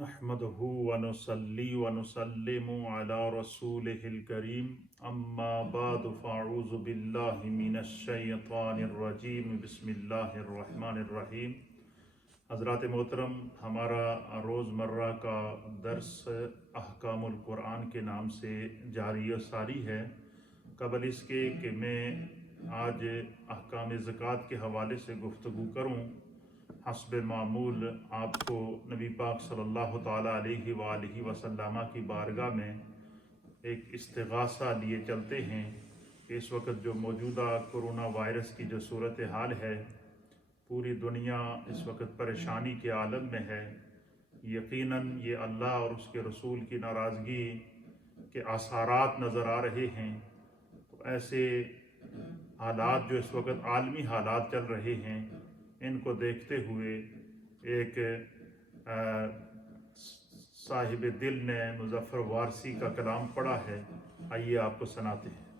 نحمده ونصلي ونسلم على رسوله الكريم اما بعد فاعوذ باللہ من الشیطان الرجیم بسم اللہ الرحمن الرحیم۔ حضرات محترم، ہمارا روزمرہ کا درس احکام القرآن کے نام سے جاری و ساری ہے۔ قبل اس کے کہ میں آج احکام زکوٰۃ کے حوالے سے گفتگو کروں، حسب معمول آپ کو نبی پاک صلی اللہ تعالیٰ علیہ وآلہ وسلم کی بارگاہ میں ایک استغاثہ لیے چلتے ہیں کہ اس وقت جو موجودہ کرونا وائرس کی جو صورتحال ہے، پوری دنیا اس وقت پریشانی کے عالم میں ہے۔ یقیناً یہ اللہ اور اس کے رسول کی ناراضگی کے آثارات نظر آ رہے ہیں۔ تو ایسے حالات جو اس وقت عالمی حالات چل رہے ہیں، ان کو دیکھتے ہوئے ایک صاحب دل نے مظفر وارسی کا کلام پڑھا ہے، آئیے آپ کو سناتے ہیں۔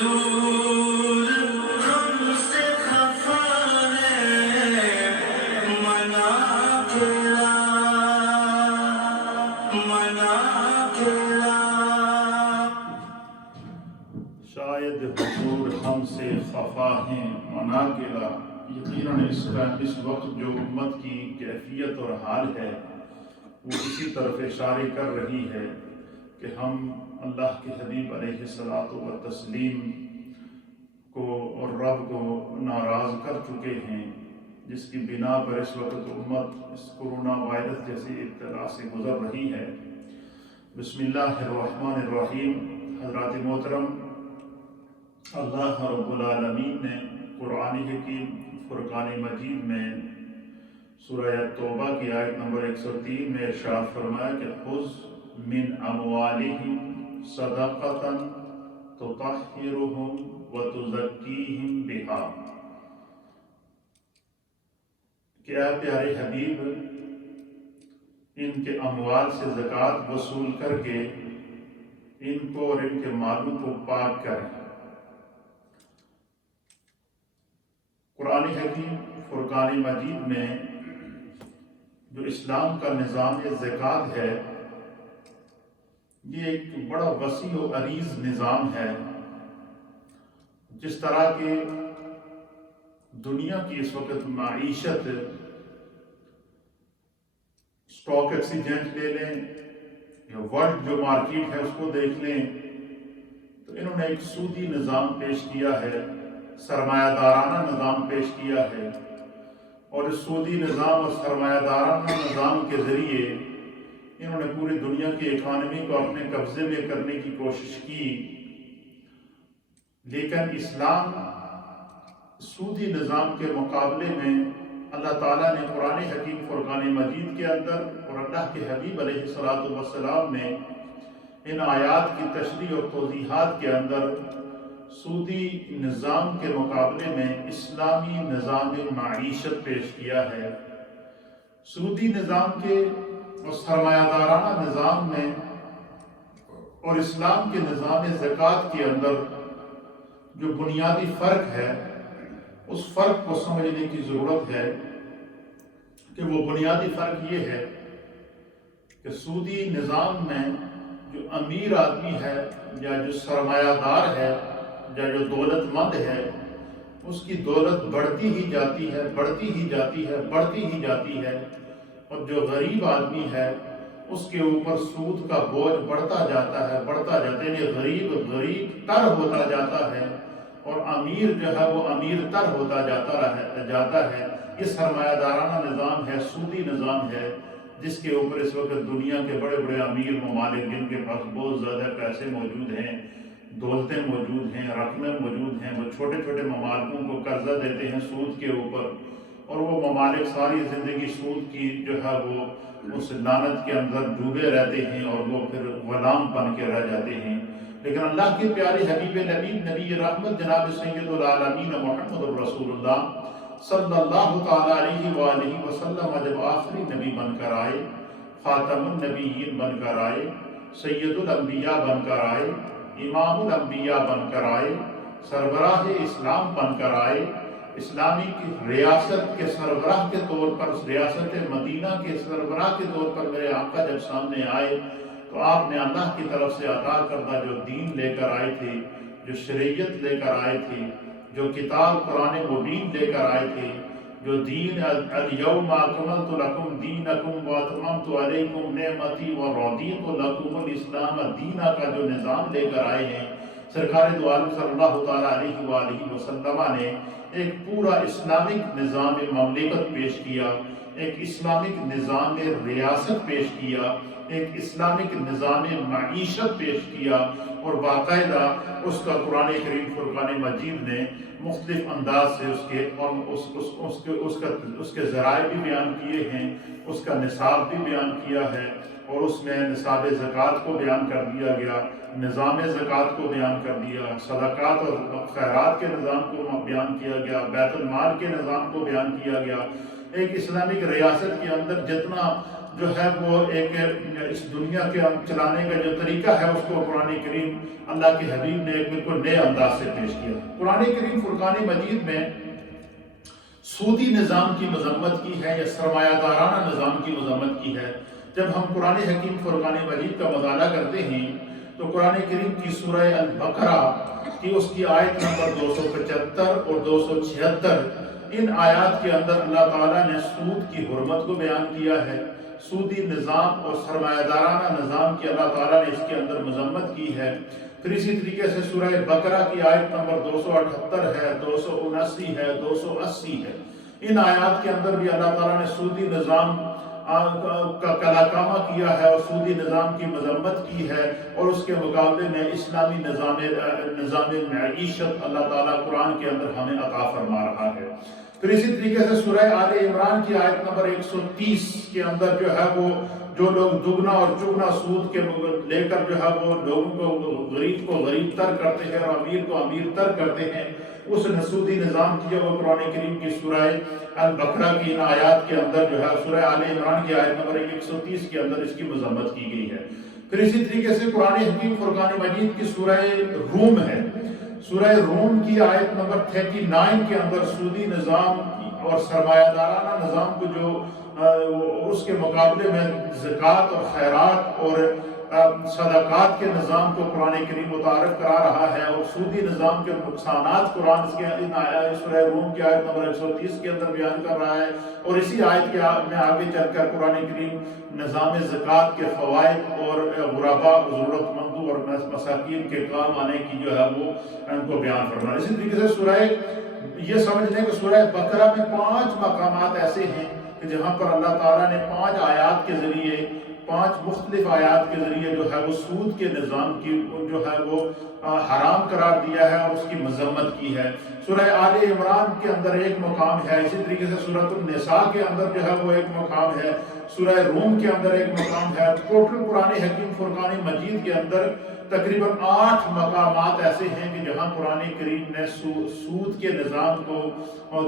دور ہم سے خفا ہے منا کھلا شاید حضور ہم سے خفا ہیں منا کھلا۔ یقیناً اس وقت جو امت کی کیفیت اور حال ہے وہ اسی طرف اشارے کر رہی ہے کہ ہم اللہ کے حبیب علیہ الصلاۃ والتسلیم کو اور رب کو ناراض کر چکے ہیں، جس کی بنا پر اس وقت امت اس کرونا وائرس جیسی ابتلا سے گزر رہی ہے۔ بسم اللہ الرحمن الرحیم۔ حضرات محترم، اللہ رب العالمین نے قرآن حکیم فرقان مجید میں سورہ توبہ کی آیت نمبر 103 میں ارشاد فرمایا کہ خذ من اموالہم صدقۃ تطہرہم وتزکیہم بہا، کہ اے پیارے حبیب ان کے اموال سے زکوٰۃ وصول کر کے ان کو اور ان کے مالوں کو پاک کریں۔ قرآن حکیم فرقان مجید میں جو اسلام کا نظام زکوٰۃ ہے، یہ ایک بڑا وسیع و عریض نظام ہے۔ جس طرح کہ دنیا کی اس وقت معیشت، اسٹاک ایکسچینج لے لیں یا ورلڈ جو مارکیٹ ہے اس کو دیکھ لیں، تو انہوں نے ایک سودی نظام پیش کیا ہے، سرمایہ دارانہ نظام پیش کیا ہے، اور اس سودی نظام اور سرمایہ دارانہ نظام کے ذریعے انہوں نے پوری دنیا کی اکانومی کو اپنے قبضے میں کرنے کی کوشش کی۔ لیکن اسلام سودی نظام کے مقابلے میں اللہ تعالیٰ نے قرآن حکیم فرقان مجید کے اندر اور اللہ کے حبیب علیہ الصلاۃ والسلام نے ان آیات کی تشریح اور توضیحات کے اندر سودی نظام کے مقابلے میں اسلامی نظام معیشت پیش کیا ہے۔ سودی نظام کے اور سرمایہ دارانہ نظام میں اور اسلام کے نظام زکوٰۃ کے اندر جو بنیادی فرق ہے، اس فرق کو سمجھنے کی ضرورت ہے کہ وہ بنیادی فرق یہ ہے کہ سودی نظام میں جو امیر آدمی ہے یا جو سرمایہ دار ہے یا جو دولت مند ہے، اس کی دولت بڑھتی ہی جاتی ہے، بڑھتی ہی جاتی ہے، بڑھتی ہی جاتی ہے، اور جو غریب آدمی ہے اس کے اوپر سود کا بوجھ بڑھتا جاتا ہے، بڑھتا جاتا ہے، یعنی غریب تر ہوتا جاتا ہے اور امیر جو ہے وہ امیر تر ہوتا جاتا ہے۔ یہ سرمایہ دارانہ نظام ہے، سودی نظام ہے، جس کے اوپر اس وقت دنیا کے بڑے بڑے امیر ممالک جن کے پاس بہت زیادہ پیسے موجود ہیں، دولتیں موجود ہیں، رقمیں موجود ہیں، وہ چھوٹے چھوٹے ممالکوں کو قرضہ دیتے ہیں سود کے اوپر، اور وہ ممالک ساری زندگی سود کی جو ہے وہ اس لعنت کے اندر ڈوبے رہتے ہیں اور وہ پھر غلام بن کے رہ جاتے ہیں۔ لیکن اللہ کے پیارے حبیب نبی رحمت جناب سید العالمین محمد رسول اللہ صلی اللہ تعالیٰ علیہ وآلہ وسلم جب آخری نبی بن کر آئے، خاتم النبیین بن کر آئے، سید الانبیاء بن کر آئے، امام الانبیاء بن کر آئے، سربراہ اسلام بن کر آئے، اسلامی کی ریاست کے سربراہ کے طور پر، ریاست مدینہ کے سربراہ کے طور پر میرے آقا جب سامنے آئے تو آپ نے اللہ کی طرف سے عطا کردہ جو دین لے کر آئے تھے، جو شریعت لے کر آئے تھے، جو کتاب قرآن مبین لے کر آئے تھے، جو دین الیوم اکملت لکم دینکم واتممت علیکم نعمتی ورضیت لکم الاسلام دینا کا جو نظام لے کر آئے ہیں، سرکار دو عالم صلی اللہ تعالیٰ علیہ وآلہ وسلم نے ایک پورا اسلامک نظام مملکت پیش کیا، ایک اسلامک نظام ریاست پیش کیا، ایک اسلامک نظام معیشت پیش کیا، اور باقاعدہ اس کا قرآن کریم فرقان مجید نے مختلف انداز سے اس کے ذرائع بھی بیان کیے ہیں، اس کا نصاب بھی بیان کیا ہے، اور اس میں نصاب زکوٰۃ کو بیان کر دیا گیا، نظام زکوٰۃ کو بیان کر دیا، صدقات اور خیرات کے نظام کو بیان کیا گیا، بیت المال کے نظام کو بیان کیا گیا۔ ایک اسلامک ریاست کے اندر جتنا جو ہے وہ ایک اس دنیا کے چلانے کا جو طریقہ ہے اس کو قرآن کریم اللہ کے حبیب نے ایک بالکل نئے انداز سے پیش کیا۔ قرآن کریم فرقان مجید میں سودی نظام کی مذمت کی ہے یا سرمایہ دارانہ نظام کی مذمت کی ہے۔ جب ہم قرآن حکیم فرقان مجید کا مطالعہ کرتے ہیں تو قرآن کریم کی سورہ البقرہ کی اس کی آیت نمبر 275 اور 276 ان آیات کے اندر اللہ تعالیٰ نے سود کی حرمت کو بیان کیا ہے، سودی نظام اور سرمایہ دارانہ نظام کی اللہ تعالیٰ نے اس کے اندر مذمت کی ہے۔ پھر اسی طریقے سے سورہ بقرہ کی آیت نمبر 278 ہے، 279 ہے، 280 ہے، ان آیات کے اندر بھی اللہ تعالیٰ نے سودی نظام کا کلاکامہ کیا ہے اور سودی نظام کی مذمت کی ہے، اور اس کے مقابلے میں اسلامی نظام معیشت اللہ تعالیٰ قرآن کے اندر ہمیں عطا فرما رہا ہے۔ پھر اسی طریقے سے سورہ آل عمران کی آیت نمبر 130 کے اندر جو ہے وہ جو لوگ دگنا اور چگنا سود کے لے کر جو ہے وہ لوگوں کو غریب تر کرتے ہیں اور امیر کو امیر تر کرتے ہیں، اس سودی نظام کی وہ قرآن کریم کی سورہ البقرہ کی ان آیات کے اندر جو ہے سورہ آل عمران کی آیت نمبر 130 کے اندر اس کی مذمت کی گئی ہے۔ پھر اسی طریقے سے قرآن حکیم فرقان مجید کی سورہ روم ہے، سورہ روم کی آیت نمبر 39 کے اندر سودی نظام اور سرمایہ دارانہ نظام کو جو اس کے مقابلے میں زکوٰۃ اور خیرات اور صدقات کے نظام کو قرآن کریم متعارف کرا رہا ہے، اور سودی نظام کے نقصانات قرآن اس کے سورہ روم کی آیت نمبر 130 کے اندر بیان کر رہا ہے، اور اسی آیت کے میں آگے چل کر قرآن کریم نظام زکوٰۃ کے فوائد اور غرباء ضرورت مندوں اور مساکین کے کام آنے کی جو ہے وہ ان کو بیان فرما۔ اسی طریقے سے سورہ یہ سمجھ لیں کہ سورہ بقرہ میں 5 مقامات ایسے ہیں کہ جہاں پر اللہ تعالیٰ نے 5 آیات کے ذریعے 5 مختلف آیات کے ذریعے جو ہے وہ سود کے نظام کی جو ہے وہ حرام قرار دیا ہے اور اس کی مذمت کی ہے۔ سورہ آل عمران کے اندر ایک مقام ہے، اسی طریقے سے سورۃ النساء کے اندر جو ہے وہ ایک مقام ہے، سورہ روم کے اندر ایک مقام ہے۔ ٹوٹل قرآن حکیم فرقان مجید کے اندر تقریباً 8 مقامات ایسے ہیں کہ جہاں قرآن کریم نے سود کے نظام کو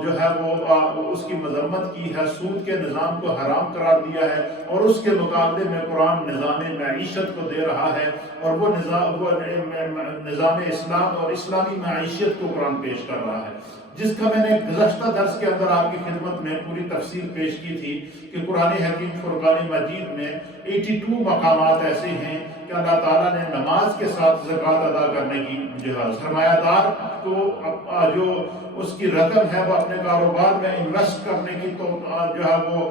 جو ہے وہ اس کی مذمت کی ہے، سود کے نظام کو حرام قرار دیا ہے، اور اس کے مقابلے میں قرآن نظام معیشت کو دے رہا ہے، اور وہ نظام اسلام اور اسلامی معیشت کو قرآن پیش کر رہا ہے، جس کا میں نے گزشتہ درس کے اندر آپ کی خدمت میں پوری تفصیل پیش کی تھی کہ قرآن حکیم فرقان مجید میں 82 مقامات ایسے ہیں کہ اللہ تعالیٰ نے نماز کے ساتھ زکوٰۃ ادا کرنے کی جو ہے سرمایہ دار کو جو اس کی رقم ہے وہ اپنے کاروبار میں انویسٹ کرنے کی تو جو ہے وہ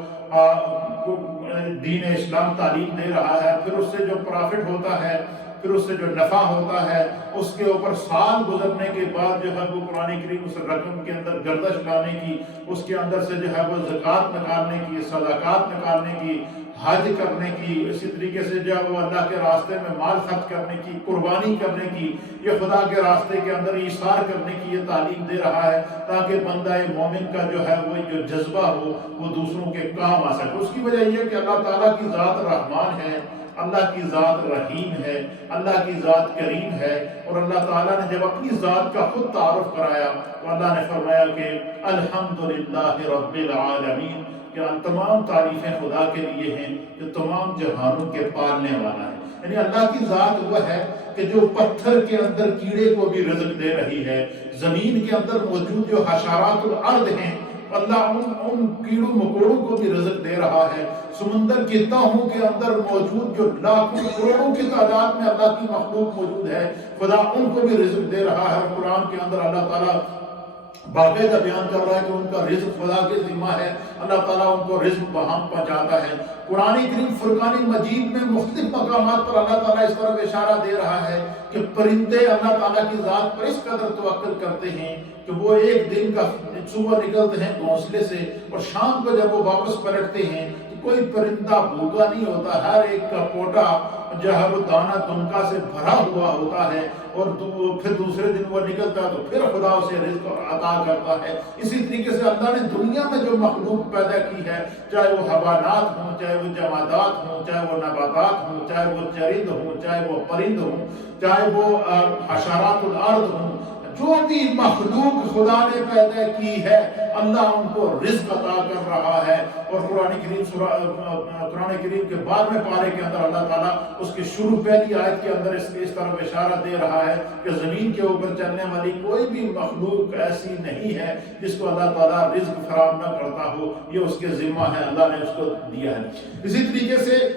دین اسلام تعلیم دے رہا ہے، پھر اس سے جو پرافٹ ہوتا ہے، پھر اس سے جو نفع ہوتا ہے، اس کے اوپر سال گزرنے کے بعد جو ہے وہ قرآن کریم اس رقم کے اندر گردش لانے کی، اس کے اندر سے جو ہے وہ زکوٰۃ نکالنے کی، صدقات نکالنے کی، حج کرنے کی، اسی طریقے سے جو ہے وہ اللہ کے راستے میں مال خرچ کرنے کی، قربانی کرنے کی، یہ خدا کے راستے کے اندر ایثار کرنے کی یہ تعلیم دے رہا ہے، تاکہ بندہ مومن کا جو ہے وہ جو جذبہ ہو وہ دوسروں کے کام آ سکے۔ اس کی وجہ یہ کہ اللہ تعالیٰ کی ذات رحمان ہے، اللہ کی ذات رحیم ہے، اللہ کی ذات کریم ہے، اور اللہ تعالیٰ نے جب اپنی ذات کا خود تعارف کرایا تو اللہ نے فرمایا کہ الحمدللہ رب العالمین، کہ تمام تعریفیں خدا کے لیے ہیں جو تمام جہانوں کے پالنے والا ہے۔ یعنی اللہ کی ذات وہ ہے کہ جو پتھر کے اندر کیڑے کو بھی رزق دے رہی ہے، زمین کے اندر موجود جو حشرات الارض ہیں اللہ ان کیڑوں مکوڑوں کو بھی رزق دے رہا ہے، سمندر کی تہوں کے اندر موجود جو لاکھوں کروڑوں کی تعداد میں اللہ کی مخلوق موجود ہے خدا ان کو بھی رزق دے رہا ہے۔ اور قرآن کے اندر اللہ تعالیٰ باقاعدہ بیان کر رہا ہے کہ ان کا رزق خدا کے ذمہ ہے، اللہ تعالیٰ ان کو رزق وہاں پہنچاتا ہے۔ قرآن کریم فرقان مجید میں مختلف مقامات پر اللہ تعالیٰ اس طرح اشارہ دے رہا ہے کہ پرندے اللہ تعالیٰ کی ذات پر اس قدر توکل کرتے ہیں کہ وہ ایک دن کا صبح نکلتے ہیں گھونسلے سے اور شام کو جب وہ واپس پلٹتے ہیں تو کوئی پرندہ بھوکا نہیں ہوتا، ہر ایک کا پوٹا جو ہے وہ دانہ دنکا سے بھرا ہوا ہوتا ہے، اور پھر دوسرے دن وہ نکلتا ہے تو پھر خدا اسے رزق عطا کرتا ہے۔ اسی طریقے سے اللہ نے دنیا میں جو مخلوق پیدا کی ہے، چاہے وہ حیوانات ہوں، چاہے وہ جمادات ہوں، چاہے وہ نباتات ہوں، چاہے وہ چرند ہوں، چاہے وہ پرند ہوں، چاہے وہ حشرات الارض ہوں، جو بھی مخلوق خدا نے پیدا کی ہے اللہ ان کو رزق عطا کر رہا ہے۔ اور قرآن کریم کے 12ویں پارے کے اندر اللہ تعالیٰ اس کے شروع پہلی آیت کے اندر اس طرف اشارہ دے رہا ہے کہ زمین کے اوپر چلنے والی کوئی بھی مخلوق ایسی نہیں ہے جس کو اللہ تعالیٰ رزق فراہم نہ کرتا ہو، یہ اس کے ذمہ ہے، اللہ نے اس کو دیا ہے۔ اسی طریقے سے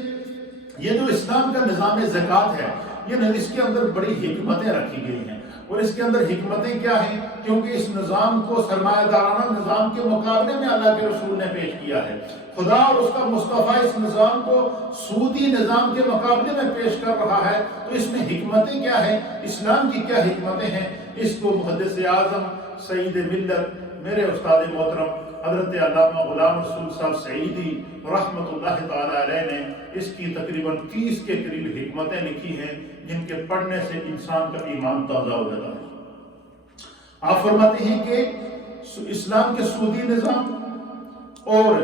یہ جو اسلام کا نظام زکوٰۃ ہے، اس کے اندر بڑی حکمتیں رکھی گئی ہیں۔ اور اس کے اندر حکمتیں کیا ہیں؟ کیونکہ اس نظام کو سرمایہ دارانہ نظام کے مقابلے میں اللہ کے رسول نے پیش کیا ہے۔ خدا اور اس کا مصطفیٰ اس نظام کو سودی نظام کے مقابلے میں پیش کر رہا ہے، تو اس میں حکمتیں کیا ہیں؟ اسلام کی کیا حکمتیں ہیں؟ اس کو محدث اعظم سعید ملت میرے استاد محترم حضرت علامہ غلام رسول صاحب سعیدی رحمۃ اللہ تعالی علیہ نے اس کی تقریباً 30 کے قریب حکمتیں لکھی ہیں، جن کے پڑھنے سے انسان کا ایمان تازہ ہو جاتا ہے۔ آپ فرماتے ہیں کہ اسلام کے سودی نظام اور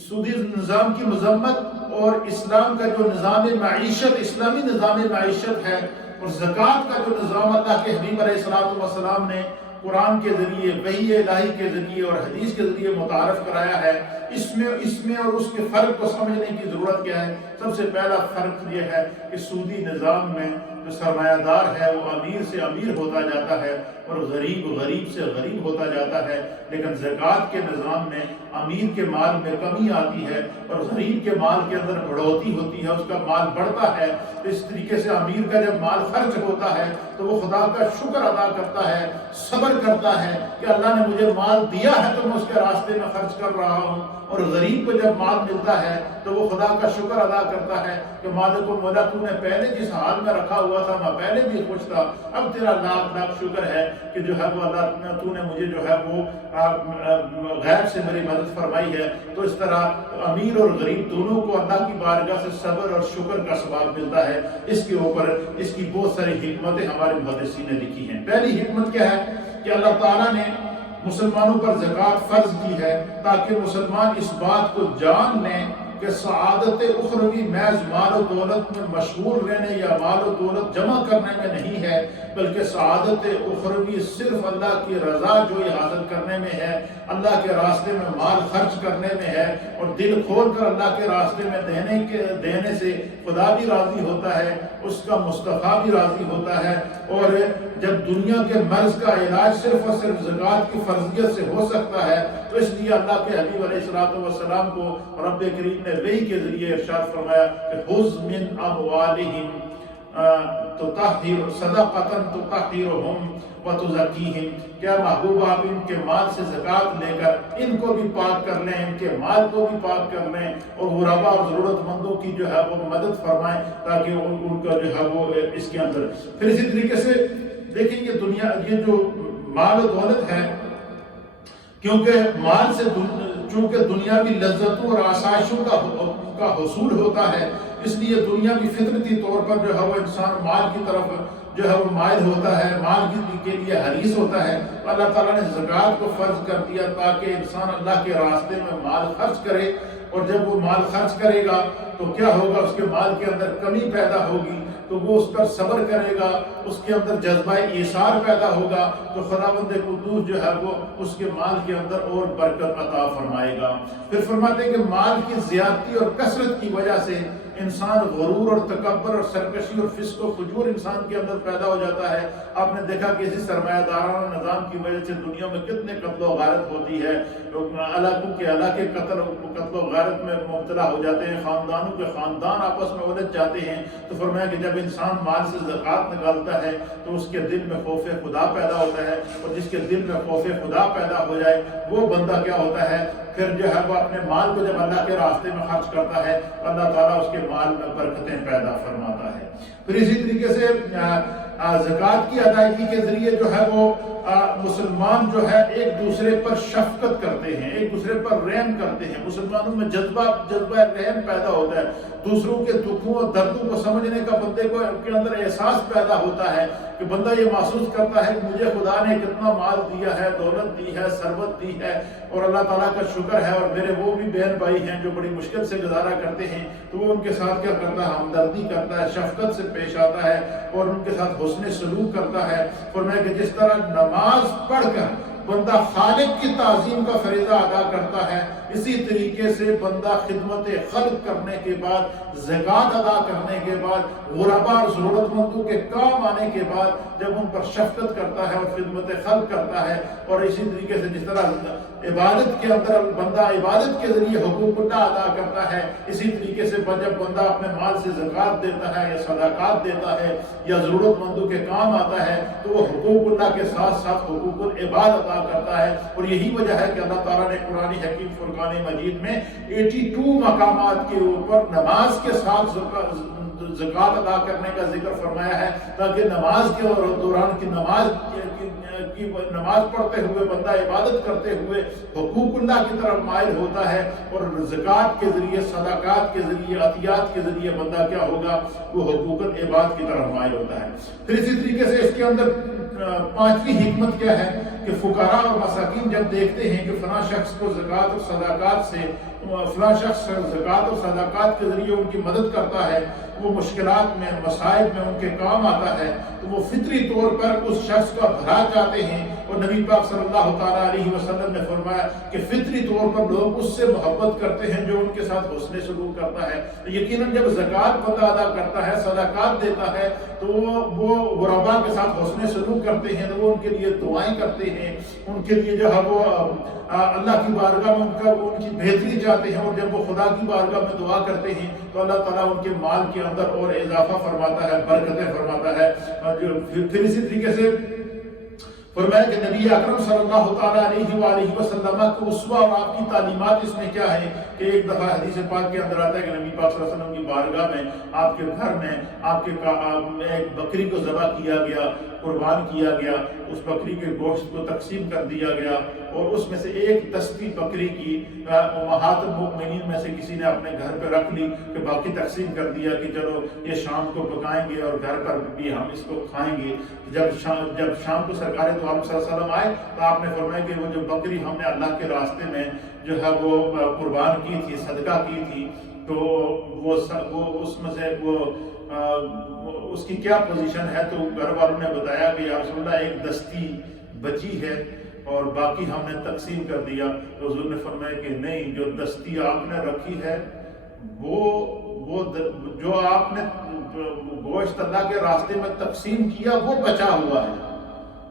سودی نظام کی مذمت اور اسلام کا جو نظام معیشت، اسلامی نظام معیشت ہے، اور زکوٰۃ کا جو نظام اللہ کے حبیب علیہ السلام نے قرآن کے ذریعے، وحی الہی کے ذریعے اور حدیث کے ذریعے متعارف کرایا ہے، اس میں اور اس کے فرق کو سمجھنے کی ضرورت کیا ہے؟ سب سے پہلا فرق یہ ہے کہ سودی نظام میں جو سرمایہ دار ہے وہ امیر سے امیر ہوتا جاتا ہے اور غریب سے غریب ہوتا جاتا ہے، لیکن زکوٰۃ کے نظام میں امیر کے مال میں کمی آتی ہے اور غریب کے مال کے اندر بڑھوتی ہوتی ہے، اس کا مال بڑھتا ہے۔ اس طریقے سے امیر کا جب مال خرچ ہوتا ہے تو وہ خدا کا شکر ادا کرتا ہے، صبر کرتا ہے کہ اللہ نے مجھے مال دیا ہے تو میں اس کے راستے میں خرچ کر رہا ہوں۔ اور غریب کو جب مال ملتا ہے تو وہ خدا کا شکر ادا کرتا ہے کہ مالک و مولا تو نے پہلے جس حال میں رکھا ہوا تھا میں پہلے بھی خوش تھا، اب تیرا لاکھ لاکھ شکر ہے کہ جو ہے وہ اللہ تو نے مجھے جو ہے وہ غیب سے میری مدد فرمائی ہے۔ تو اس طرح امیر اور غریب دونوں کو اللہ کی بارگاہ سے صبر اور شکر کا ثواب ملتا ہے۔ اس کے اوپر اس کی بہت ساری حکمتیں ہمارے محدثین نے لکھی ہیں۔ پہلی حکمت کیا ہے کہ اللہ تعالیٰ نے مسلمانوں پر زکوٰۃ فرض کی ہے تاکہ مسلمان اس بات کو جان لیں کہ سعادت اخروی محض مال و دولت میں مشغول رہنے یا مال و دولت جمع کرنے میں نہیں ہے، بلکہ سعادت اخروی صرف اللہ کی رضا جوئی حاصل کرنے میں ہے، اللہ کے راستے میں مال خرچ کرنے میں ہے، اور دل کھول کر اللہ کے راستے میں دینے سے خدا بھی راضی ہوتا ہے، اس کا مصطفیٰ بھی راضی ہوتا ہے۔ اور جب دنیا کے مرض کا علاج صرف اور صرف زکوٰۃ کی فرضیت سے ہو سکتا ہے تو اس لیے اللہ کے حبیب علیہ السلام کو رب کریم نے وحی کے ذریعے ارشاد فرمایا کہ خذ من اموالہم صدقۃ تطہرہم وتزکیہم، کیا محبوب آپ ان کے مال سے زکوٰۃ لے کر ان کو بھی پاک کر لیں، ان کے مال کو بھی پاک کر لیں، اور غربا اور ضرورت مندوں کی جو ہے وہ مدد فرمائیں تاکہ ان کا جو ہے وہ اس کے اندر۔ پھر اسی طریقے سے دیکھیں کہ یہ جو مال و دولت ہے، کیونکہ مال سے چونکہ دنیاوی لذتوں اور آسائشوں کا حصول ہوتا ہے، اس لیے دنیاوی فطرتی طور پر جو ہے وہ انسان مال کی طرف جو ہے وہ مائل ہوتا ہے، مال کے لیے حریص ہوتا ہے۔ اللہ تعالیٰ نے زکوٰۃ کو فرض کر دیا تاکہ انسان اللہ کے راستے میں مال خرچ کرے، اور جب وہ مال خرچ کرے گا تو کیا ہوگا؟ اس کے مال کے اندر کمی پیدا ہوگی تو وہ اس پر صبر کرے گا، اس کے اندر جذبہ ایثار پیدا ہوگا تو خداوند قدوس جو ہے وہ اس کے مال کے اندر اور برکت عطا فرمائے گا۔ پھر فرماتے ہیں کہ مال کی زیادتی اور کثرت کی وجہ سے انسان غرور اور تکبر اور سرکشی اور فسق و فجور انسان کے اندر پیدا ہو جاتا ہے۔ آپ نے دیکھا کہ اسی سرمایہ دارانہ نظام کی وجہ سے دنیا میں کتنے قتل و غارت ہوتی ہے، علاقوں کے علاقے قتل و غارت میں مبتلا ہو جاتے ہیں، خاندانوں کے خاندان آپس میں الجھ جاتے ہیں۔ تو فرمایا کہ جب انسان مال سے زکوٰۃ نکالتا ہے تو اس کے دل میں خوف خدا پیدا ہوتا ہے، اور جس کے دل میں خوف خدا پیدا ہو جائے وہ بندہ کیا ہوتا ہے؟ پھر جو ہے وہ اپنے مال کو جب اللہ کے راستے میں خرچ کرتا ہے اللہ تعالیٰ اس کے مال میں برکتیں پیدا فرماتا ہے۔ پھر اسی طریقے سے زکوٰۃ کی ادائیگی کے ذریعے جو ہے وہ مسلمان جو ہے ایک دوسرے پر شفقت کرتے ہیں، ایک دوسرے پر رحم کرتے ہیں، مسلمانوں میں جذبہ رحم پیدا ہوتا ہے، دوسروں کے دکھوں اور دردوں کو سمجھنے کا بندے کو کے اندر احساس پیدا ہوتا ہے کہ بندہ یہ محسوس کرتا ہے کہ مجھے خدا نے کتنا مال دیا ہے، دولت دی ہے، ثروت دی ہے، اور اللہ تعالیٰ کا شکر ہے، اور میرے وہ بھی بہن بھائی ہیں جو بڑی مشکل سے گزارا کرتے ہیں، تو وہ ان کے ساتھ کیا کرتا ہے، ہمدردی کرتا ہے، شفقت سے پیش آتا ہے اور ان کے ساتھ حسن سلوک کرتا ہے۔ فرمایا کہ جس طرح نماز پڑھ کر بندہ خالق کی تعظیم کا فریضہ ادا کرتا ہے، اسی طریقے سے بندہ خدمت خلق کرنے کے بعد، زکوٰۃ ادا کرنے کے بعد، غربا اور ضرورت مندوں کے کام آنے کے بعد جب ان پر شفقت کرتا ہے اور خدمت خلق کرتا ہے، اور اسی طریقے سے جس طرح عبادت کے اندر بندہ عبادت کے ذریعے حقوق اللہ ادا کرتا ہے، اسی طریقے سے جب بندہ اپنے مال سے زکوٰۃ دیتا ہے یا صدقات دیتا ہے یا ضرورت مندوں کے کام آتا ہے، تو وہ حقوق اللہ کے ساتھ ساتھ حقوق العباد ادا کرتا ہے۔ اور یہی وجہ ہے کہ اللہ تعالیٰ نے قرآن حکیم فرقان مجید میں 82 مقامات کے اوپر نماز کے ساتھ زکوٰۃ ادا کرنے کا ذکر فرمایا ہے، تاکہ نماز کے دوران کی نماز پڑھتے ہوئے بندہ عبادت کرتے ہوئے حقوق اللہ کی طرف مائل ہوتا ہے، اور زکوٰۃ کے ذریعے، صدقات کے ذریعے، عطیات کے ذریعے بندہ کیا ہوگا، وہ حقوق العباد کی طرف مائل ہوتا ہے۔ پھر اسی طریقے سے اس کے اندر پانچویں حکمت کیا ہے کہ فقراء اور مساکین جب دیکھتے ہیں کہ فلاں شخص کو زکوٰۃ اور صدقات سے، فلاں شخص زکوٰۃ اور صدقات کے ذریعے ان کی مدد کرتا ہے، وہ مشکلات میں، مصائب میں ان کے کام آتا ہے، تو وہ فطری طور پر اس شخص کا بھلا چاہتے ہیں۔ اور نبی پاک صلی اللہ تعالیٰ علیہ وسلم نے فرمایا کہ فطری طور پر لوگ اس سے محبت کرتے ہیں جو ان کے ساتھ حسن سلوک کرتا ہے۔ یقیناً جب زکوٰۃ بندہ ادا کرتا ہے، صدقات دیتا ہے، تو وہ غربا کے ساتھ حسن سلوک کرتے ہیں، تو وہ ان کے لیے دعائیں کرتے ہیں، ان کے لیے جو ہے وہ اللہ کی بارگاہ میں ان کی بہتری چاہتے ہیں، اور جب وہ خدا کی بارگاہ میں دعا کرتے ہیں تو اللہ تعالیٰ ان کے مال کے اندر اور اضافہ فرماتا ہے، برکتیں فرماتا ہے۔ پھر اسی طریقے سے فرمایا کہ نبی اکرم صلی اللہ تعالیٰ علیہ وآلہ وسلم کو اسوہ اور آپ کی تعلیمات اس میں کیا ہے کہ ایک دفعہ حدیث پاک کے اندر آتا ہے کہ نبی پاک صلی اللہ علیہ وسلم کی بارگاہ میں، آپ کے گھر میں، آپ کے ایک بکری کو ذبح کیا گیا، قربان کیا گیا، اس بکری کے گوشت کو تقسیم کر دیا گیا، اور اس میں سے ایک دستی بکری کی امہات المؤمنین میں سے کسی نے اپنے گھر پہ رکھ لی کہ باقی تقسیم کر دیا کہ چلو یہ شام کو پکائیں گے اور گھر پر بھی ہم اس کو کھائیں گے۔ جب شام کو سرکار دو عالم صلی اللہ علیہ وسلم آئے تو آپ نے فرمایا کہ وہ جو بکری ہم نے اللہ کے راستے میں جو ہے وہ قربان کی تھی، صدقہ کی تھی، تو وہ اس میں سے اس کی کیا پوزیشن ہے؟ تو گھر والوں نے بتایا کہ یا رسول اللہ ایک دستی بچی ہے اور باقی ہم نے تقسیم کر دیا۔ تو حضور نے فرمایا کہ نہیں، جو دستی آپ نے رکھی ہے وہ جو آپ نے گوشت اللہ کے راستے میں تقسیم کیا وہ بچا ہوا ہے،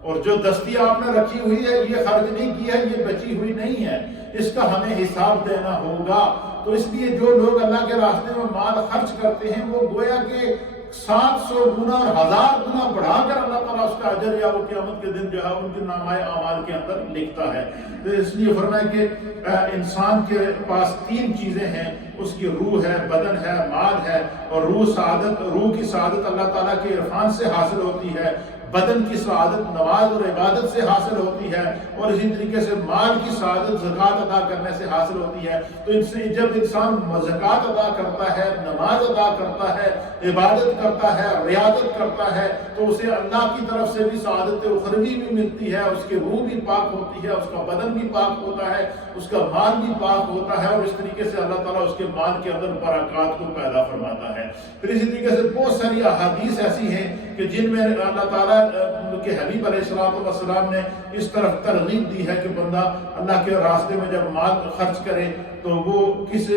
اور جو دستی آپ نے رکھی ہوئی ہے یہ خرچ نہیں کی ہے، یہ بچی ہوئی نہیں ہے، اس کا ہمیں حساب دینا ہوگا۔ تو اس لیے جو لوگ اللہ کے راستے میں مال خرچ کرتے ہیں وہ گویا کہ 700 گنا اور 1000 گنا بڑھا کر اللہ تعالیٰ اس کا اجر یا وہ قیامت کے دن جو ہے ان کے نامہ اعمال کے اندر لکھتا ہے۔ تو اس لیے فرمایا کہ انسان کے پاس 3 چیزیں ہیں، اس کی روح ہے، بدن ہے، مال ہے، اور روح کی سعادت اللہ تعالیٰ کے عرفان سے حاصل ہوتی ہے، بدن کی سعادت نماز اور عبادت سے حاصل ہوتی ہے، اور اسی طریقے سے مال کی سعادت زکوٰۃ ادا کرنے سے حاصل ہوتی ہے۔ تو ان سے جب انسان زکوٰۃ ادا کرتا ہے، نماز ادا کرتا ہے، عبادت کرتا ہے، ریاضت کرتا ہے، تو اسے اللہ کی طرف سے بھی سعادت اخروی بھی ملتی ہے، اس کی روح بھی پاک ہوتی ہے، اس کا بدن بھی پاک ہوتا ہے، اس کا مال بھی پاک ہوتا ہے، اور اس طریقے سے اللہ تعالیٰ اس کے مال کے اندر برکات کو پیدا فرماتا ہے۔ پھر اسی طریقے سے بہت ساری احادیث ایسی ہیں کہ جن میں اللہ تعالیٰ کے حبیب علیہ السلام نے اس طرف ترغیب دی ہے کہ بندہ اللہ کے راستے میں جب مال خرچ کرے تو وہ کس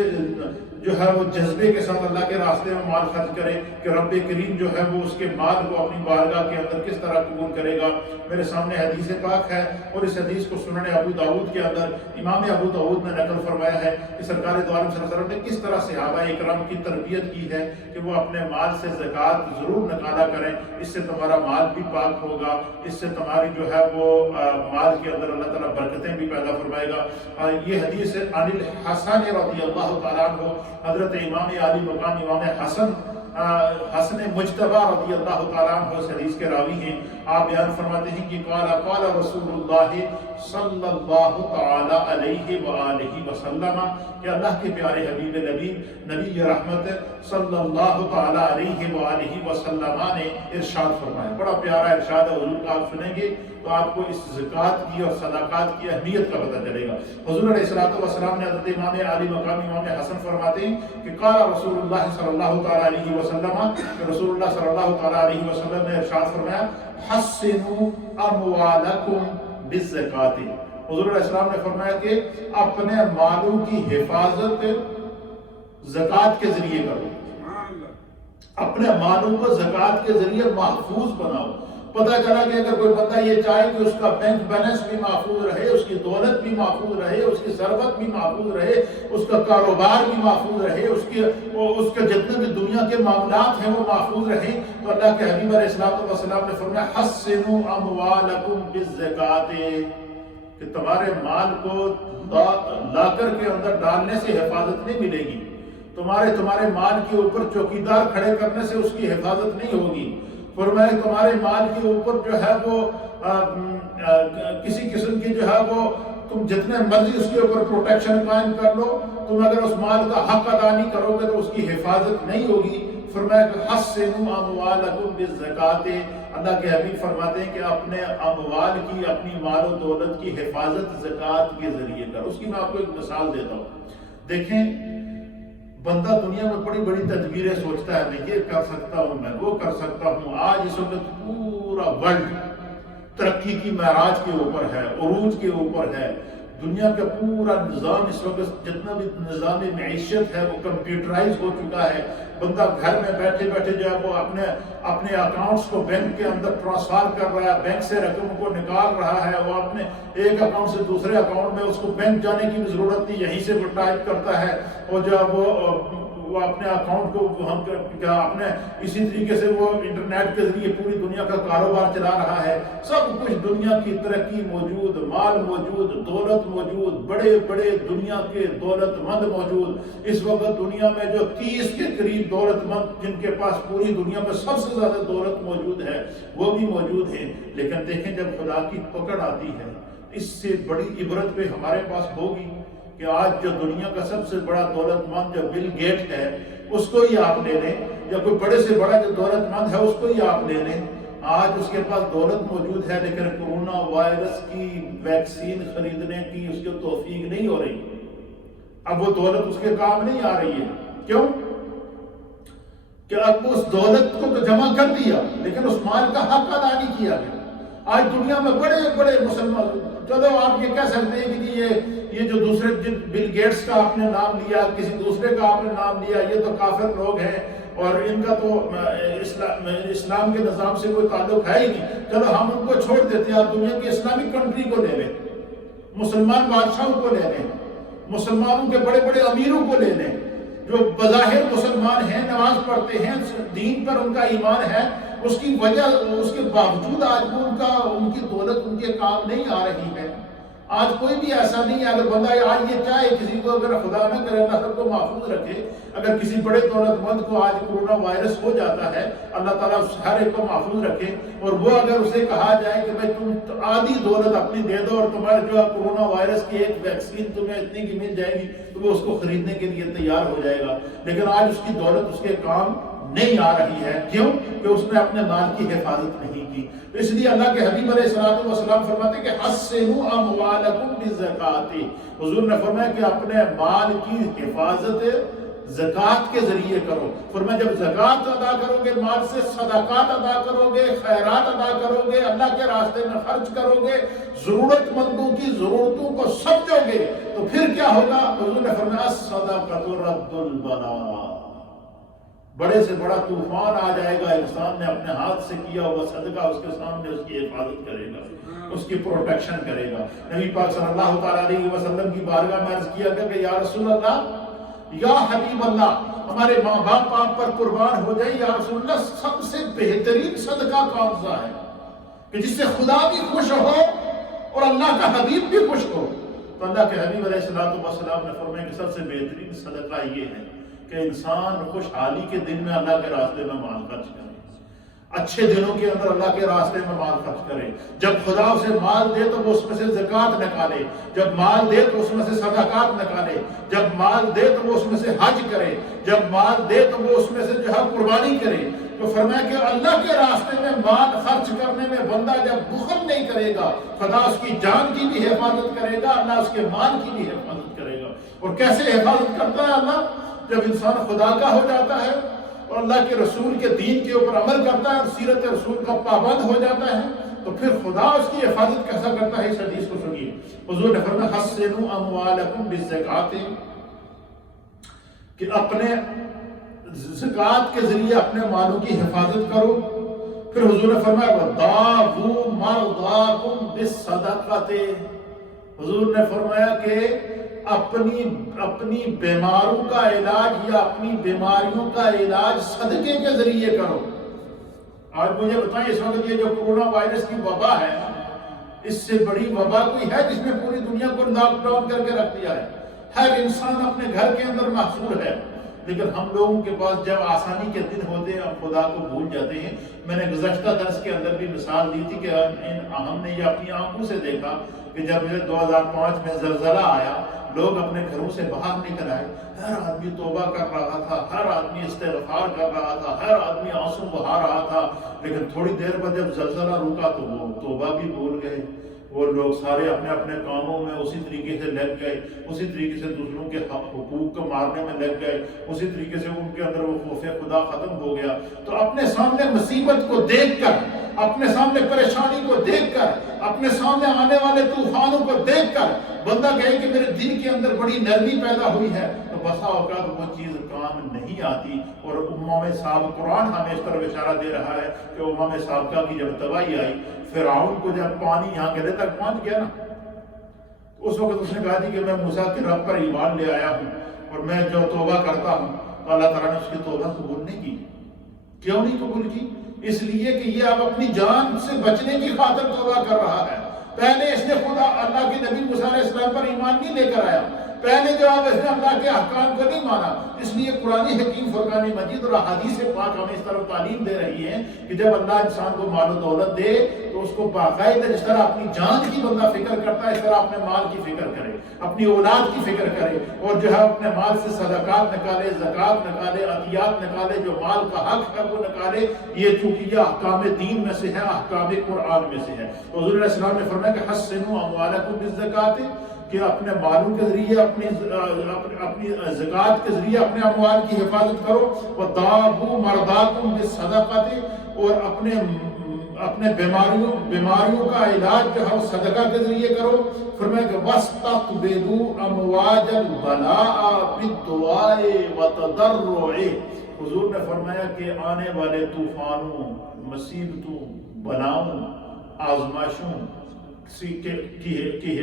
جو ہے وہ جذبے کے ساتھ اللہ کے راستے میں مال خرچ کرے کہ رب کریم جو ہے وہ اس کے مال کو اپنی بارگاہ کے اندر کس طرح قبول کرے گا۔ میرے سامنے حدیث پاک ہے، اور اس حدیث کو سنن ابو داؤد کے اندر امام ابو داؤد نے نقل فرمایا ہے کہ سرکار دو عالم صلی اللہ علیہ وسلم نے کس طرح صحابہ اکرام کی تربیت کی ہے کہ وہ اپنے مال سے زکوٰۃ ضرور نکالا کریں، اس سے تمہارا مال بھی پاک ہوگا، اس سے تمہاری جو ہے وہ مال کے اندر اللہ تعالیٰ برکتیں بھی پیدا فرمائے گا۔ یہ حدیث عن الحسن رضی اللہ تعالیٰ عنہ، حضرت امام عالی مقام امام حسن مجتبی رضی اللہ تعالیٰ عنہ اس حدیث کے راوی ہیں۔ آپ بیان فرماتے ہیں کہ قال رسول اللہ صلی اللہ تعالی علیہ وآلہ وسلم، کہ اللہ کے پیارے حبیب نبی رحمت صلی اللہ تعالی علیہ وآلہ وسلم نے ارشاد فرمایا۔ بڑا پیارا ارشاد ہے حضور کا، آپ سنیں گے تو آپ کو اس زکوٰۃ کی اور صدقات کی اہمیت کا پتہ چلے گا۔ حضور علیہ السلام نے حضرت امام علی مقام امام حسن فرماتے ہیں کہ قال رسول اللہ صلی اللہ تعالی علیہ وسلم، کہ رسول اللہ صلی اللہ تعالی علیہ وسلم نے ارشاد فرمایا حسنوا اموالکم بالزکوٰۃ۔ حضور علیہ السلام نے فرمایا کہ اپنے مالوں کی حفاظت زکوٰۃ کے ذریعے کرو، اپنے مالوں کو زکوٰۃ کے ذریعے محفوظ بناؤ۔ پتہ چلا کہ اگر کوئی بندہ یہ چاہے کہ اس کا بینک بیلنس بھی محفوظ رہے، اس کی دولت بھی محفوظ رہے، اس کی ثروت بھی محفوظ رہے، اس کا کاروبار بھی محفوظ رہے، اس کے جتنے بھی دنیا کے معاملات ہیں وہ محفوظ رہیں، تو اللہ کے حبیب علیہ السلام نے فرمایا حسنوا اموالکم بالزکوٰۃ، کہ تمہارے مال کو لاکر کے اندر ڈالنے سے حفاظت نہیں ملے گی، تمہارے مال کے اوپر چوکیدار کھڑے کرنے سے اس کی حفاظت نہیں ہوگی۔ فرمایا تمہارے مال کے اوپر جو ہے وہ کسی قسم کی جو ہے وہ تم جتنے مرضی اس کے اوپر پروٹیکشن قائم کر لو، تم اگر اس مال کا حق ادا نہیں کرو گے تو اس کی حفاظت نہیں ہوگی۔ فرمایا کہ حسنوا اموالکم بالزکوٰۃ، اللہ کے حبیب فرماتے ہیں کہ اپنے اموال کی، اپنی مال و دولت کی حفاظت زکوٰۃ کے ذریعے کر۔ اس کی میں آپ کو ایک مثال دیتا ہوں۔ دیکھیں، بندہ دنیا میں بڑی بڑی تدبیریں سوچتا ہے، میں یہ کر سکتا ہوں، میں وہ کر سکتا ہوں۔ آج اس وقت پورا ورلڈ ترقی کی معراج کے اوپر ہے، عروج کے اوپر ہے۔ دنیا کا پورا نظام اس وقت جتنا بھی نظام معیشت ہے وہ کمپیوٹرائز ہو چکا ہے۔ بندہ گھر میں بیٹھے بیٹھے جو ہے وہ اپنے اکاؤنٹس کو بینک کے اندر ٹرانسفر کر رہا ہے، بینک سے رقم کو نکال رہا ہے، وہ اپنے ایک اکاؤنٹ سے دوسرے اکاؤنٹ میں، اس کو بینک جانے کی بھی ضرورت نہیں، یہیں سے وہ ٹائپ کرتا ہے، اور جو ہے وہ اپنے اکاؤنٹ کو اپنے اسی طریقے سے وہ انٹرنیٹ کے ذریعے پوری دنیا کا کاروبار چلا رہا ہے۔ سب کچھ دنیا کی ترقی موجود، مال موجود، دولت موجود، بڑے بڑے دنیا کے دولت مند موجود۔ اس وقت دنیا میں جو 30 کے قریب دولت مند جن کے پاس پوری دنیا میں سب سے زیادہ دولت موجود ہے وہ بھی موجود ہیں، لیکن دیکھیں جب خدا کی پکڑ آتی ہے، اس سے بڑی عبرت پہ ہمارے پاس ہوگی کہ آج جو دنیا کا سب سے بڑا دولت مند جو بل گیٹ ہے اس کو ہی آپ لے لیں، یا کوئی بڑے سے بڑا جو دولت مند ہے اس کو ہی آپ لے لیں، آج اس کے پاس دولت موجود ہے لیکن کورونا وائرس کی ویکسین خریدنے کی اس کو توفیق نہیں ہو رہی۔ اب وہ دولت اس کے کام نہیں آ رہی ہے۔ کیوں؟ کہ اب اس دولت کو تو جمع کر دیا لیکن اس مال کا حق ادا نہیں کیا گیا۔ آج دنیا میں بڑے بڑے مسلمان، چلو آپ یہ کہہ سکتے ہیں کہ یہ جو دوسرے بل گیٹس کا آپ نے نام لیا، کسی دوسرے کا آپ نے نام لیا، یہ تو کافر لوگ ہیں اور ان کا تو اسلام کے نظام سے کوئی تعلق ہے ہی نہیں، چلو ہم ان کو چھوڑ دیتے ہیں، آپ دنیا کی اسلامی کنٹری کو لے لیں، مسلمان بادشاہوں کو لے لیں، مسلمانوں کے بڑے بڑے امیروں کو لے لیں جو بظاہر مسلمان ہیں، نماز پڑھتے ہیں، دین پر ان کا ایمان ہے، اس کی وجہ اس کے باوجود آج وہ ان کی دولت ان کے کام نہیں آ رہی ہے۔ آج کوئی بھی ایسا نہیں ہے، اگر بندہ آج یہ چاہے کسی کو، اگر خدا نہ کرے اللہ سب کو محفوظ رکھے، اگر کسی بڑے دولت مند کو آج کورونا وائرس ہو جاتا ہے، اللہ تعالیٰ ہر ایک کو محفوظ رکھے، اور وہ اگر اسے کہا جائے کہ بھائی تم آدھی دولت اپنی دے دو اور تمہارے جو ہے کورونا وائرس کی ایک ویکسین تمہیں اتنی کی مل جائے گی، تو وہ اس کو خریدنے کے لیے تیار ہو جائے گا، لیکن آج اس کی دولت اس کے کام نہیں آ رہی ہے۔ کیوں؟ کہ اس نے اپنے مال کی حفاظت نہیں کی۔ اس لیے اللہ کے حبیب علیہ السلام فرماتے ہیں کہ حسنوا اموالکم بالزکوٰۃ، حضور نے فرمایا کہ اپنے مال کی حفاظت زکوٰۃ کے ذریعے کرو۔ فرمایا جب زکوٰۃ ادا کرو گے، مال سے صدقات ادا کرو گے، خیرات ادا کرو گے، اللہ کے راستے میں خرچ کرو گے، ضرورت مندوں کی ضرورتوں کو سمجھو گے، تو پھر کیا ہوگا؟ حضور نے فرمایا الصدقۃ رد البلاء، بڑے سے بڑا طوفان آ جائے گا، انسان نے اپنے ہاتھ سے کیا ہوا صدقہ اس کے سامنے اس کی حفاظت کرے گا، اس کی پروٹیکشن کرے گا۔ نبی پاک صلی اللہ تعالیٰ علیہ وسلم کی بارگاہ میں عرض کیا کہ یا رسول اللہ، یا حبیب اللہ، ہمارے ماں باپ آپ پر قربان ہو جائے، یا رسول اللہ سب سے بہترین صدقہ کون سا ہے کہ جس سے خدا بھی خوش ہو اور اللہ کا حبیب بھی خوش ہو؟ تو اللہ کے حبیب علیہ السلام نے فرمایا کہ سب سے بہترین صدقہ یہ ہے کہ انسان خوشحالی کے دن میں اللہ کے راستے میں مال خرچ کرے۔ اچھے دنوں کے اندر اللہ کے راستے میں مال خرچ کرے. جب خدا اسے مال دے تو وہ اس میں سے زکوٰۃ نکالے. جب مال دے تو اس میں سے صدقات نکالے. جب مال دے تو وہ اس میں سے حج کرے. جب مال دے تو وہ اس میں سے جو ہے قربانی کرے. تو فرمایا کہ اللہ کے راستے میں مال خرچ کرنے میں بندہ جب بخل نہیں کرے گا، خدا اس کی جان کی بھی حفاظت کرے گا، اللہ اس کے مال کی بھی حفاظت کرے گا. اور کیسے حفاظت کرتا ہے اللہ؟ جب انسان خدا کا ہو جاتا ہے اور اللہ کے رسول کے دین کے اوپر عمل کرتا ہے اور سیرت رسول کا پابند ہو جاتا ہے، تو پھر خدا اس کی حفاظت کیسا کرتا ہے؟ اس حدیث کو سنیے. حضور نے فرمایا حسنوا اموالکم بالزکوٰۃ، کہ اپنے زکوٰۃ کے ذریعے اپنے مالوں کی حفاظت کرو. پھر حضور نے فرمایا وَدَاوُوا مَرْضَاكُمْ بِالصَّدَقَةِ، حضور نے فرمایا کہ اپنی بیماروں کا علاج یا اپنی بیماریوں کا علاج صدقے کے ذریعے کرو. آج مجھے بتائیں اس وقت یہ جو کورونا وائرس کی وبا ہے، اس سے بڑی وبا کوئی ہے جس نے پوری دنیا کو لاک ڈاؤن کر کے رکھ دیا ہے؟ ہر انسان اپنے گھر کے اندر محصور ہے، لیکن ہم لوگوں کے پاس جب آسانی کے دن ہوتے ہیں ہم خدا کو بھول جاتے ہیں. میں نے گزشتہ درس کے اندر بھی مثال دی تھی کہ ہم نے یہ اپنی آنکھوں سے دیکھا کہ جب 2005 میں زلزلہ آیا، لوگ اپنے گھروں سے باہر نکل آئے، ہر آدمی توبہ کر رہا تھا، ہر آدمی استغفار کر رہا تھا، ہر آدمی آنسو بہا رہا تھا. لیکن تھوڑی دیر بعد جب زلزلہ رکا تو وہ توبہ بھی بھول گئے. وہ لوگ سارے اپنے اپنے کاموں میں اسی طریقے سے لگ گئے، اسی طریقے سے دوسروں کے حقوق کو مارنے میں لگ گئے، اسی طریقے سے ان کے اندر وہ خوف خدا ختم ہو گیا. تو اپنے سامنے مصیبت کو دیکھ کر، اپنے سامنے پریشانی کو دیکھ کر، اپنے سامنے آنے والے طوفانوں کو دیکھ کر بندہ کہے کہ میرے دل کے اندر بڑی نرمی پیدا ہوئی ہے، تو بسا اوقات وہ چیز کام نہیں آتی. اور امم سابقہ، قرآن ہمیں اس طرح اشارہ دے رہا ہے کہ امم سابقہ کی جب تباہی آئی، فرعون کو جب پانی یہاں گلے تک پہنچ گیا نا، اس وقت اس نے کہا کہ میں موسیٰ کے رب پر ایمان لے آیا ہوں اور میں جو توبہ کرتا ہوں، تو اللہ تعالیٰ نے اس کی توبہ قبول نہیں کی. کیوں نہیں قبول کی؟ اس لیے کہ یہ اب اپنی جان سے بچنے کی خاطر توبہ کر رہا ہے. پہلے اس نے خدا اللہ کے نبی موسیٰ علیہ السلام پر ایمان نہیں لے کر آیا، پہلے جو اب اس نے اللہ کے احکام کو نہیں مانا. اس لیے قرآن حکیم، فرقان مجید اور احادیث پاک ہمیں اس طرح تعلیم دے رہی ہے کہ جب اللہ انسان کو مال و دولت دے تو اس کو باقاعدہ جس طرح اپنی جان کی بندہ فکر کرتا ہے، اس طرح اپنے مال کی فکر کرے، اپنی اولاد کی فکر کرے، اور جو ہے اپنے مال سے صدقات نکالے، زکوٰۃ نکالے، عطیات نکالے، جو مال کا حق ہے وہ نکالے. یہ چونکہ یہ احکام دین میں سے ہے، احکام قرآن میں سے ہے. حضور علیہ السلام نے فرمایا کہ حسنوا اموالکم بالزکوٰۃ، کہ اپنے مالوں کے ذریعے، اپنی زکوٰۃ کے ذریعے اپنے اموال کی حفاظت کرو. وَدَاوُوا مَرْضَاكُمْ بِالصَّدَقَةِ، اور اپنے بیماریوں کا علاج جو ہے صدقہ کے ذریعے کرو. فرمایا کہ وَاسْتَقْبِلُوا أَمْوَاجَ الْبَلَاءِ بِالدُّعَاءِ وَالتَّضَرُّعِ، حضور نے فرمایا کہ آنے والے طوفانوں، مصیبتوں، بلاؤں، آزمائشوں کی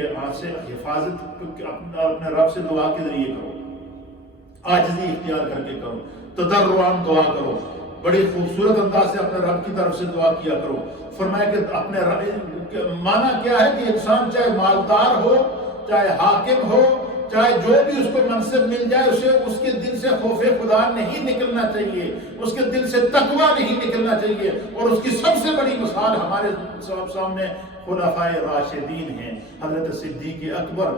حفاظت اپنے رب سے دعا کے ذریعے کرو، عاجزی اختیار کر کے کرو، تضرعاً دعا کرو، بڑی خوبصورت انداز سے اپنے رب کی طرف سے دعا کیا کرو. فرمایا کہ اپنے معنی کیا ہے کہ انسان چاہے مالدار ہو، چاہے حاکم ہو، چاہے جو بھی اس کو منصب مل جائے، اسے اس کے دل سے خوف خدا نہیں نکلنا چاہیے، اس کے دل سے تقوی نہیں نکلنا چاہیے. اور اس کی سب سے بڑی مثال ہمارے سامنے خلفائے راشدین ہیں. حضرت صدیق اکبر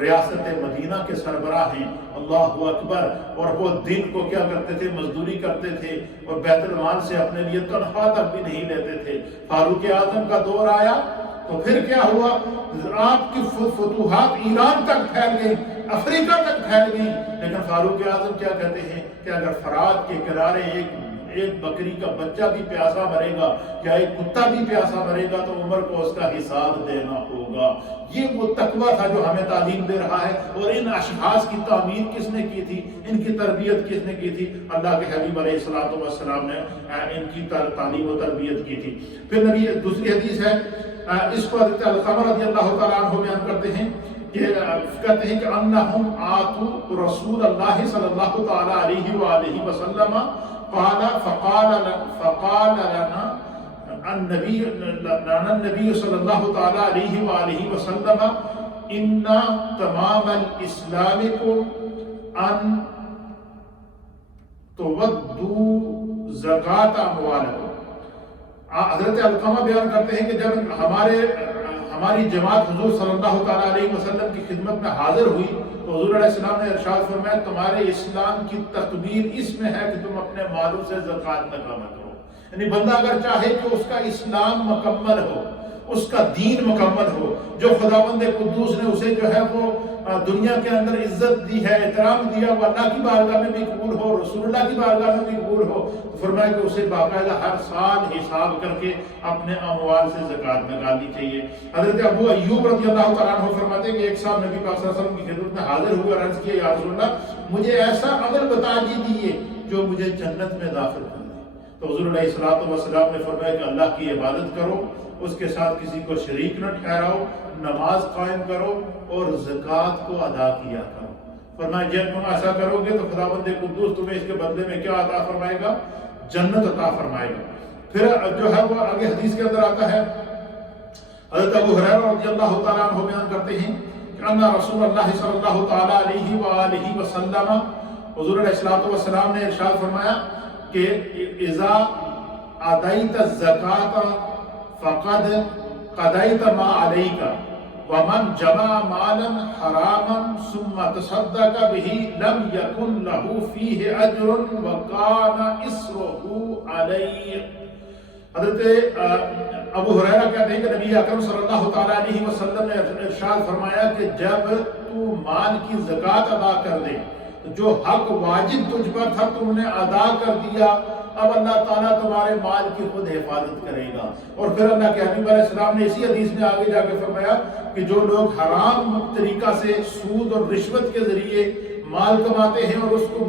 ریاست مدینہ کے سربراہ ہیں، اللہ اکبر. اور وہ دن کو کیا کرتے تھے؟ مزدوری کرتے تھے، اور بیت المال سے اپنے لیے تنخواہ تک بھی نہیں لیتے تھے. فاروق اعظم کا دور آیا تو پھر کیا ہوا؟ آپ کی فتوحات ایران تک پھیل گئی، افریقہ تک پھیل گئی. لیکن فاروق اعظم کیا کہتے ہیں کہ اگر فرات کے کنارے ایک بکری کا بچہ بھی پیاسا مرے گا یا ایک کتا بھی پیاسا مرے گا تو عمر کو اس کا حساب دینا ہوگا. یہ وہ تقویٰ تھا جو ہمیں تعلیم دے رہا ہے. اور ان اشخاص کی تعمیر کس نے کی تھی؟ ان کی تربیت کس نے کی تھی؟ اللہ کے حبیب علیہ الصلوۃ والسلام نے ان کی تعلیم و تربیت کی تھی. پھر نبی دوسری حدیث ہے، اس کو حضرت علقمہ رضی اللہ تعالیٰ عنہ بیان کرتے ہیں کہ کہتے ہیں کہ انہم آتوا رسول اللہ صلی اللہ تعالیٰ علیہ وآلہ وسلم فقال لنا النبی صلی اللہ تعالیٰ علیہ وآلہ وسلم ان تمام الاسلام کو ان تودوا زکاة اموالکم. حضرت علقمہ بیان کرتے ہیں کہ جب ہماری جماعت حضور صلی اللہ تعالیٰ علیہ وسلم کی خدمت میں حاضر ہوئی تو حضور علیہ السلام نے ارشاد فرمایا تمہارے اسلام کی تکمیل اس میں ہے کہ تم اپنے مالوں سے زکوٰۃ ادا کرو. یعنی بندہ اگر چاہے کہ اس کا اسلام مکمل ہو، اس کا دین مکمل ہو، جو خداوند قدوس نے اسے جو ہے وہ دنیا کے اندر عزت دی ہے، احترام دیا، وہ اللہ کی بارگاہ میں بھی قبول ہو، رسول اللہ کی بارگاہ میں بھی قبول ہو، تو فرمایا کہ اسے باقاعدہ ہر سال حساب کر کے اپنے اموال سے زکوٰۃ نکالنی چاہیے. حضرت ابو ایوب رضی اللہ تعالیٰ عنہ فرماتے ہیں کہ ایک صاحب نبی پاک صلی اللہ علیہ وسلم کی خدمت میں حاضر ہوئے اور عرض کیا یا رسول اللہ مجھے ایسا عمل بتا دیجیے جو مجھے جنت میں داخل کر دے. تو حضور علیہ السلام نے فرمایا کہ اللہ کی عبادت کرو، اس کے ساتھ کسی کو شریک نہ ٹھہراؤ، نماز قائم کرو اور زکوٰۃ کو ادا کیا کرو. فرمایا جب تم ایسا کرو گے تو خداوند قدوس تمہیں اس کے بدلے میں کیا عطا فرمائے گا؟ جنت عطا فرمائے گا. پھر جو ہے وہ آگے حدیث کے اندر آتا ہے، حضرت ابو ہریرہ رضی اللہ تعالیٰ عنہ بیان کرتے ہیں کہ ان رسول اللہ صلی اللہ تعالیٰ علیہ وآلہ وسلم، حضور علیہ السلام نے ارشاد فرمایا کہ اذا ادیت الزکاۃ فقد قضیت ما علیک ومن جمع مالا حراما ثم تصدق به لم یکن له فیہ اجر وکان اسرہ علیہ. حضرت ابو ہریرہ کہتے ہیں کہ نبی اکرم صلی اللہ تعالیٰ علیہ وسلم نے ارشاد فرمایا کہ جب تو مال کی زکوٰۃ ادا کر دے تو جو حق واجب تجھ پر تھا تم نے ادا کر دیا، اب اللہ تعالیٰ تمہارے مال کی خود حفاظت کرے گا. اور پھر اللہ کے حبیب علیہ السلام نے اسی حدیث میں آگے جا کے فرمایا کہ جو لوگ حرام طریقہ سے سود اور رشوت کے ذریعے مال کماتے ہیں اور اس کو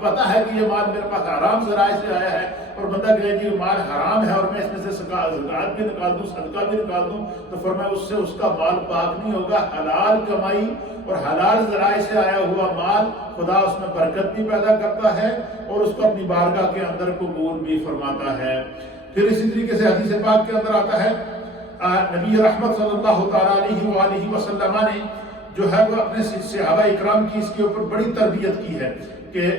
پتہ ہے کہ یہ مال میرے پاس حرام ذرائع سے آیا ہے اور بندہ کہے کہ مال حرام ہے اور میں اس میں سے زکوٰۃ بھی نکال دوں، صدقہ بھی نکال دوں، تو فرمایا اس سے اس کا مال پاک نہیں ہوگا. حلال کمائی اور حلال ذرائع سے آیا ہوا مال خدا اس میں برکت بھی پیدا کرتا ہے اور اس کو اپنی بارگاہ کے اندر قبول بھی فرماتا ہے. پھر اسی طریقے سے حدیث پاک کے اندر آتا ہے نبی رحمت صلی اللہ تعالیٰ علیہ وآلہ وسلم نے جو ہے وہ اپنے صحابہ اکرام کی اس کے اوپر بڑی تربیت کی ہے کہ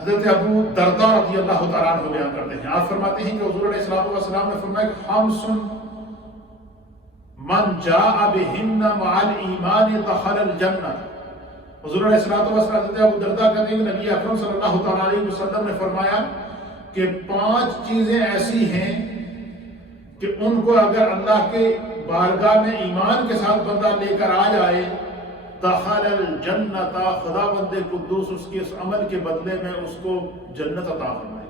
حضرت ابو درداء رضی اللہ تعالیٰ عنہ بیان کرتے ہیں، آپ فرماتے ہیں کہ حضور علیہ السلام نے فرمایا کہ خمس من جاء بہن مع الایمان دخل الجنہ. حضور علیہ السلام حضرت ابو درداء کہتے ہیں کہ نبی اکرم صلی اللہ تعالیٰ علیہ وسلم نے فرمایا کہ 5 چیزیں ایسی ہیں کہ ان کو اگر اللہ کے بارگاہ میں ایمان کے ساتھ بندہ لے کر آ جائے دخل الجنت، خداوند قدوس اس کے اس عمل کے بدلے میں اس کو جنت عطا فرمائے.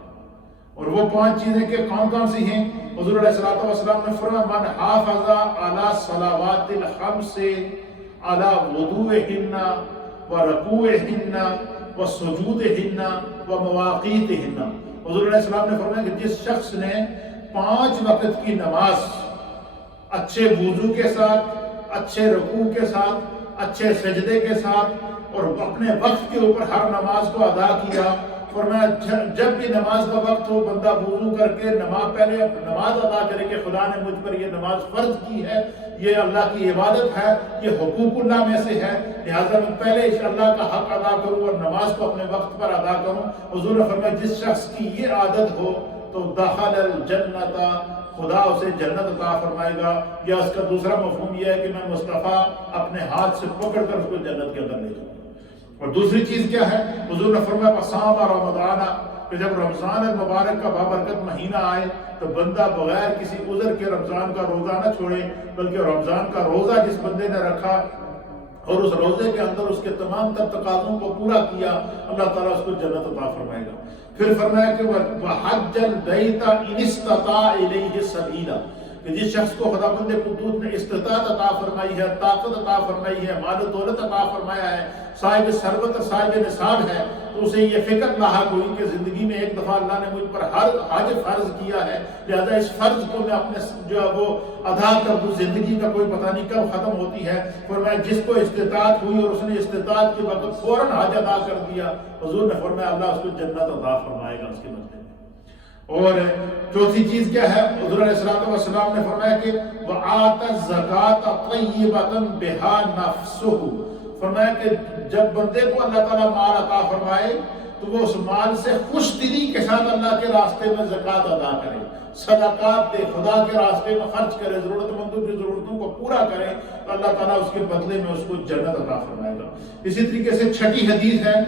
اور وہ 5 چیزیں کہ کون کون سی ہیں؟ حضور علیہ السلام نے فرمایا من حافظ علی صلوات الخمس علی وضوءہن ورکوعہن وسجودہن ومواقیتہن. حضور علیہ السلام نے فرمایا کہ جس شخص نے 5 وقت کی نماز اچھے وضو کے ساتھ، اچھے رکوع کے ساتھ، اچھے سجدے کے ساتھ اور اپنے وقت کے اوپر ہر نماز کو ادا کیا، فرمایا جب بھی نماز کا وقت ہو بندہ وضو کر کے پہلے نماز ادا کرے کہ خدا نے مجھ پر یہ نماز فرض کی ہے، یہ اللہ کی عبادت ہے، یہ حقوق اللہ میں سے ہے، لہٰذا میں پہلے اللہ کا حق ادا کروں اور نماز کو اپنے وقت پر ادا کروں. حضور نے فرمایا جس شخص کی یہ عادت ہو تو دخل الجنت، خدا اسے جنت عطا فرمائے گا. یا اس کا دوسرا مفہوم یہ ہے کہ میں مصطفیٰ اپنے ہاتھ سے پکڑ کر اس کو جنت کے اندر لے جاؤں. اور دوسری چیز کیا ہے؟ حضور نے فرمایا وصام رمضان، کہ جب رمضان المبارک کا بابرکت مہینہ آئے تو بندہ بغیر کسی عذر کے رمضان کا روزہ نہ چھوڑے، بلکہ رمضان کا روزہ جس بندے نے رکھا اور اس روزے کے اندر اس کے تمام تر تقاضوں کو پورا کیا، اللہ تعالیٰ اس کو جنت عطا فرمائے گا. پھر فرمایا کہ وحج البیت ان استطاع الیہ سبیلا، کہ جس شخص کو خداوند قدوس نے استطاعت عطا فرمائی ہے، طاقت عطا فرمائی ہے، مال و دولت عطا فرمایا ہے، صاحب ثروت اور صاحب نصاب ہے، تو اسے یہ فکر لاحق ہوئی کہ زندگی میں ایک دفعہ اللہ نے مجھ پر حج فرض کیا ہے، لہذا اس فرض کو میں اپنے جو ہے وہ ادا کر دوں، زندگی کا کوئی پتہ نہیں کب ختم ہوتی ہے. فرمایا جس کو استطاعت ہوئی اور اس نے استطاعت کے وقت فوراً حج ادا کر دیا، حضور نے فرمایا اللہ اس کو جنت عطا فرمائے گا اس کے بدلے میں. اور چوتھی چیز کیا ہے؟ حضور علیہ السلام نے فرمایا کہ وَآتَ الزَّكَاةَ طَيِّبَةً بِهَا نَفْسُهُ، فرمایا کہ جب بندے کو اللہ تعالیٰ مال عطا فرمائے تو وہ اس مال سے خوش دلی کے ساتھ اللہ کے راستے میں زکوٰۃ ادا کرے، صدقات دے، خدا کے راستے میں خرچ کرے، ضرورت مندوں کی ضرورتوں کو پورا کرے، تو اللہ تعالیٰ اس کے بدلے میں اس کو جنت عطا فرمائے گا۔ اسی طریقے سے چھٹی حدیث ہے،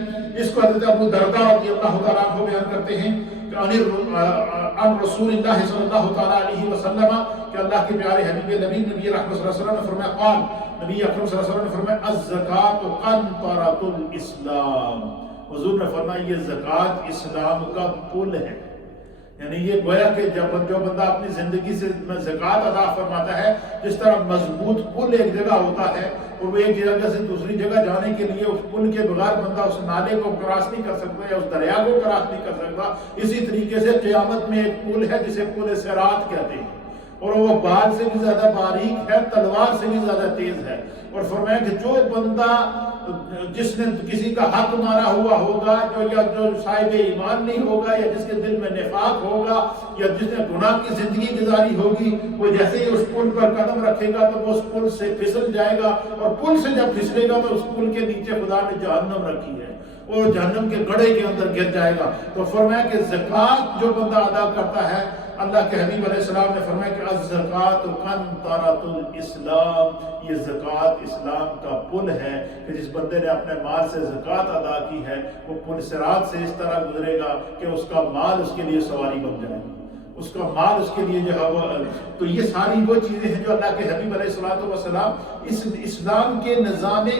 اس کو حضرت ابو درداء رضی اللہ تعالیٰ عنہ بیان کرتے ہیں کہ عن رسول اللہ صلی اللہ تعالیٰ علیہ وسلم کہ اللہ کے پیارے حبیب نبی رحمت صلی اللہ علیہ وسلم نے فرمایا، قال نبی اکرم صلی اللہ علیہ وسلم نے فرمایا، الزکاۃ قنطرۃ الاسلام، حضور نے فرمایا یہ زکوٰۃ اسلام کا پل ہے۔ یعنی یہ گویا کہ جب جو بندہ اپنی زندگی سے زکوٰۃ ادا فرماتا ہے، جس طرح مضبوط پل ایک جگہ ہوتا ہے اور وہ ایک جگہ سے دوسری جگہ جانے کے لیے اس پل کے بغیر بندہ اس نالے کو کراس نہیں کر سکتا یا اس دریا کو کراس نہیں کر سکتا، اسی طریقے سے قیامت میں ایک پل ہے جسے پل صراط کہتے ہیں، اور وہ بال سے بھی زیادہ باریک ہے، تلوار سے بھی زیادہ تیز ہے۔ اور فرمایا کہ جو بندہ جس نے کسی کا حق مارا ہوا ہوگا، جو صاحب ایمان نہیں ہوگا، یا جس کے دل میں نفاق ہوگا، یا جس نے گناہ کی زندگی گزاری ہوگی، وہ جیسے ہی اس پل پر قدم رکھے گا تو وہ اس پل سے پھسل جائے گا، اور پل سے جب پھسلے گا تو اس پل کے نیچے خدا نے جہنم رکھی ہے، اور جہنم کے گڑھے کے اندر گر جائے گا۔ تو فرمایا کہ زکوٰۃ جو بندہ ادا کرتا ہے، اللہ کے حبیب علیہ السلام نے فرمایا کہ الزکاۃ قنطرۃ الاسلام، یہ زکوٰۃ اسلام کا پل ہے کہ جس بندے نے اپنے مال سے زکوٰۃ ادا کی ہے، وہ پل صراط سے اس طرح گزرے گا کہ اس کا مال اس کے لیے سواری بن جائے گا، اس کا مال اس کے لیے جو ہے وہ۔ تو یہ ساری وہ چیزیں ہیں جو اللہ کے حبیب علیہ السلام اس اسلام کے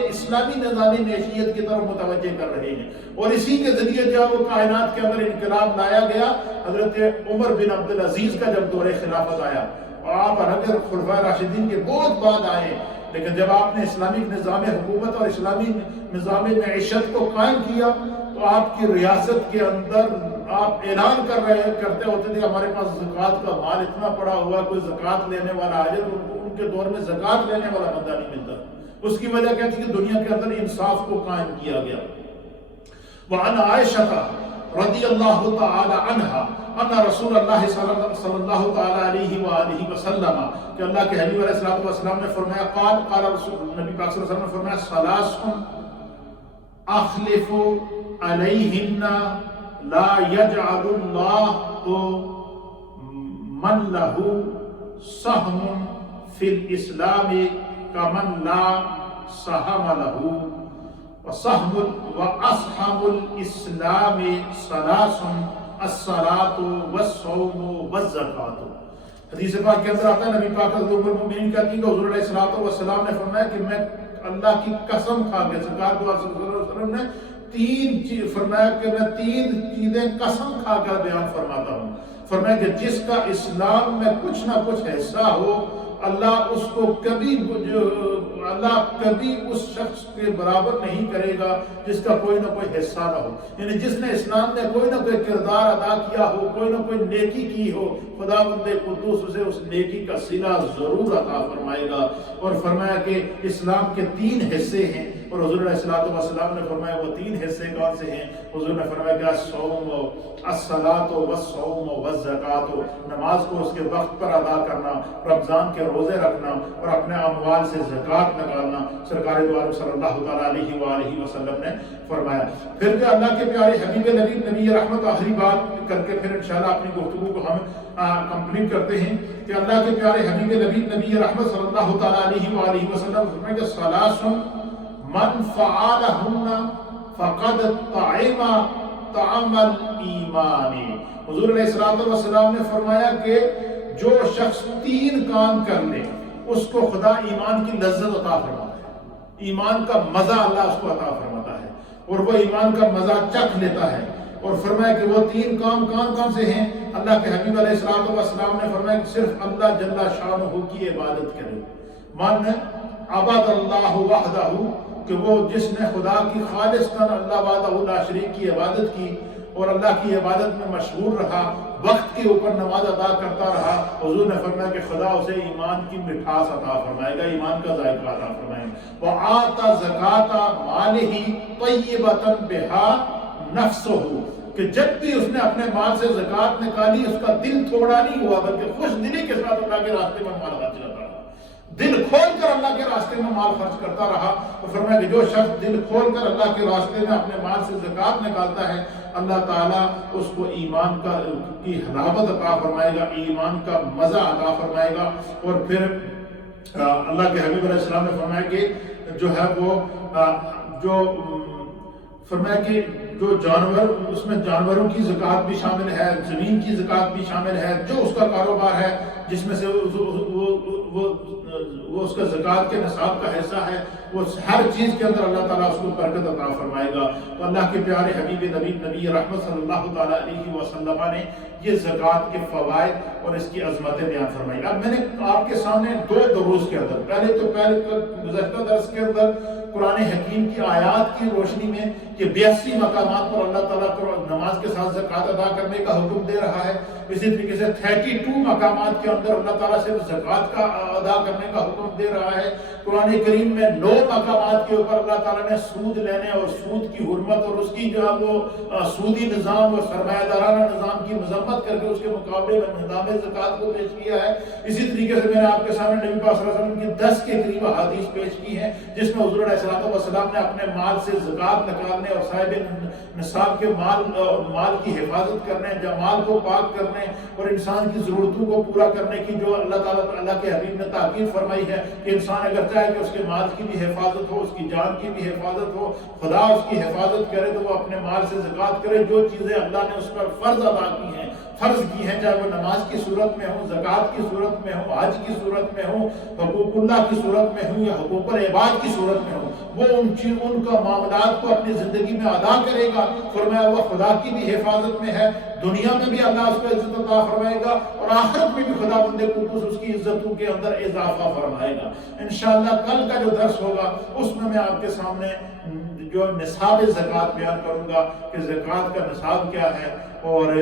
اسلامی نظام معیشت کی طرف متوجہ کر رہے ہیں، اور اسی کے ذریعے جو وہ کائنات کے اندر انقلاب لایا گیا۔ حضرت عمر بن عبدالعزیز کا جب دور خلافت آیا، اور آپ اگر خلفائے راشدین کے بہت بعد آئے، لیکن جب آپ نے اسلامی نظام حکومت اور اسلامی نظام معیشت کو قائم کیا، تو آپ کی ریاست کے اندر آپ اعلان کرتے ہوتے تھے ہمارے پاس زکوٰۃ کا مال اتنا پڑا ہوا، کوئی زکوٰۃ لینے والا آ جائے تو ان کے دور میں زکوٰۃ لینے والا بندہ نہیں ملتا۔ اس کی وجہ کیا تھی کہ دنیا کے اندر انصاف کو قائم کیا گیا۔ وعن عائشہ رضی اللہ تعالی عنہا ان رسول اللہ صلی اللہ تعالی علیہ وآلہ وسلم کہ اللہ کے حبیب علیہ السلام نے فرمایا، قال رسول نبی پاک صلی اللہ علیہ وسلم نے فرمایا، ثلاث اخلف علیہن لا یجعل اللہ من لہ سہم فی الاسلام کمن لا سہم لہ وَأَصْحَابُ الْإِسْلَامِ ثَلَاثٌ الصَّلَاةُ وَالصَّوْمُ وَالزَّكَاةُ۔ حدیث پاک کے اندر آتا ہے، نبی پاک ام المؤمنین کہتی ہیں کہ حضور علیہ السلام نے فرمایا کہ میں اللہ کی قسم کھا کے، سرکار دو صلی اللہ علیہ وسلم نے فرمایا کہ میں تین چیزیں قسم کھا کر بیان فرماتا ہوں۔ فرمایا کہ جس کا اسلام میں کچھ نہ کچھ حصہ ہو، اللہ اس کو کبھی اس شخص کے برابر نہیں کرے گا جس کا کوئی نہ کوئی حصہ نہ ہو۔ یعنی جس نے اسلام میں کوئی نہ کوئی کردار ادا کیا ہو، کوئی نہ کوئی نیکی کی ہو، خداوند قدوس اسے اس نیکی کا صلہ ضرور عطا فرمائے گا۔ اور فرمایا کہ اسلام کے تین حصے ہیں، اور حضور علیہ السلام نے فرمایا وہ تین حصے کون سے ہیں؟ حضور نے فرمایا کہ الصوم الصلاۃ والصوم والزکاۃ، نماز کو اس کے وقت پر ادا کرنا، رمضان کے روزے رکھنا، اور اپنے اموال سے زکوٰۃ نکالنا، سرکار دو عالم صلی اللہ تعالیٰ علیہ وآلہ وسلم نے فرمایا۔ پھر کہ اللہ کے پیارے حبیب نبی رحمت آخری بات کر کے پھر انشاءاللہ اپنی گفتگو کو ہم کمپلیٹ کرتے ہیں کہ اللہ کے پیارے حبیب نبی رحمت صلی اللہ تعالیٰ علیہ وآلہ وسلم فرمائے کہ ثلاث من فعلہن فقد طعم الایمان۔ حضور علیہ السلام نے فرمایا کہ جو شخص تین کام کر لے اس کو خدا ایمان کی لذت عطا فرماتا ہے، ایمان کا مزہ اللہ اس کو عطا فرماتا ہے، اور وہ ایمان کا مزہ چکھ لیتا ہے۔ اور فرمایا کہ وہ تین کام کون سے ہیں؟ اللہ کے حبیب علیہ السلام نے فرمایا کہ صرف اللہ جل شانہ کی عبادت کرے، من عبد اللہ وحدہ، کہ وہ جس نے خدا کی خالصتاً اللہ وحدہ لا شریک کی عبادت کی اور اللہ کی عبادت میں مشغول رہا، وقت کے اوپر نماز ادا کرتا رہا، حضور نے فرمایا کہ خدا اسے ایمان کی مٹھاس عطا فرمائے گا، ایمان کا ذائقہ عطا فرمائے گا۔ وَآتَى زَكَاةَ مَالِهِ طَيِّبَةً بِهَا نَفْسُهُ، کہ جب بھی اس نے اپنے مال سے زکوٰۃ نکالی اس کا دل تھوڑا نہیں ہوا بلکہ خوش دلی کے ساتھ اللہ کے راستے میں مال خرچ کرتا رہا۔ دل کھول کر اللہ کے راستے میں مال خرچ کرتا رہا. تو فرمایا کہ جو شخص دل کھول کر اللہ کے راستے میں اپنے مال سے زکوٰۃ نکالتا ہے اللہ تعالیٰ اس کو ایمان کی حلاوت عطا فرمائے گا, ایمان کا مزہ عطا فرمائے گا. اور پھر اللہ کے حبیب علیہ السلام نے فرمایا کہ جو ہے وہ جو فرمایا کہ جو جانور, اس میں جانوروں کی زکوٰۃ بھی شامل ہے, زمین کی زکوٰۃ بھی شامل ہے, جو اس کا کاروبار ہے جس میں سے وہ اس کا زکوٰۃ کے نصاب کا حصہ ہے, وہ ہر چیز کے اندر اللہ تعالیٰ اس کو برکت عطا فرمائے گا. تو اللہ کے پیارے حبیب نبی رحمت صلی اللہ تعالیٰ علیہ وسلم نے یہ زکوٰۃ کے فوائد اور اس کی عظمتیں بیان فرمائی. اب میں نے آپ کے سامنے 2 دروس کے اندر پہلے گزشتہ درس کے اندر قرآن حکیم کی آیات کی روشنی میں کہ 82 مقامات پر اللہ تعالیٰ کو نماز کے ساتھ زکوٰۃ ادا کرنے کا حکم دے رہا ہے. اسی طریقے سے 32 مقامات کے اندر اللہ تعالیٰ صرف زکوٰۃ کا ادا کرنے کا حکم دے رہا ہے. قرآن کریم میں 9 مقامات کے اوپر اللہ تعالیٰ نے سود لینے اور سود کی حرمت اور اس کی جو ہے وہ سودی نظام اور سرمایہ دارانہ نظام کی مذمت کر کے اس کے مقابلے میں نظام زکوٰۃ کو پیش کیا ہے. اسی طریقے سے میں نے آپ کے سامنے نبی پاک صلی اللہ علیہ وسلم کی 10 کے قریب احادیث پیش کی ہیں جس میں حضور علیہ السلام نے اپنے مال سے زکوٰۃ نکالنے اور صاحب نصاب کے مال کی حفاظت کرنے, مال کو پاک کرنے اور انسان کی ضرورتوں کو پورا کرنے کی جو اللہ تعالیٰ اللہ کے حبیب نے تاکید فرمائی ہے کہ انسان اگر چاہے کہ اس کے مال کی بھی حفاظت ہو, اس کی جان کی بھی حفاظت ہو, خدا اس کی حفاظت کرے تو وہ اپنے مال سے زکوٰۃ کرے. جو چیزیں اللہ نے اس پر فرض ادا کی ہیں, چاہے وہ نماز کی صورت میں ہو, زکوٰۃ کی صورت میں ہو, حج کی صورت میں ہو, حقوق اللہ کی صورت میں ہو یا حقوق العباد کی صورت میں ہو, وہ ان کا معاملات کو اپنی زندگی میں ادا کرے گا. فرمایا وہ خدا کی بھی حفاظت میں ہے, دنیا میں بھی اللہ اس کو عزت عطا فرمائے گا اور آخرت میں بھی خدا بندے قدوس اس کی عزتوں کے اندر اضافہ فرمائے گا. انشاءاللہ کل کا جو درس ہوگا اس میں آپ کے سامنے جو نصاب زکوٰۃ بیان کروں گا کہ زکوٰۃ کا نصاب کیا ہے اور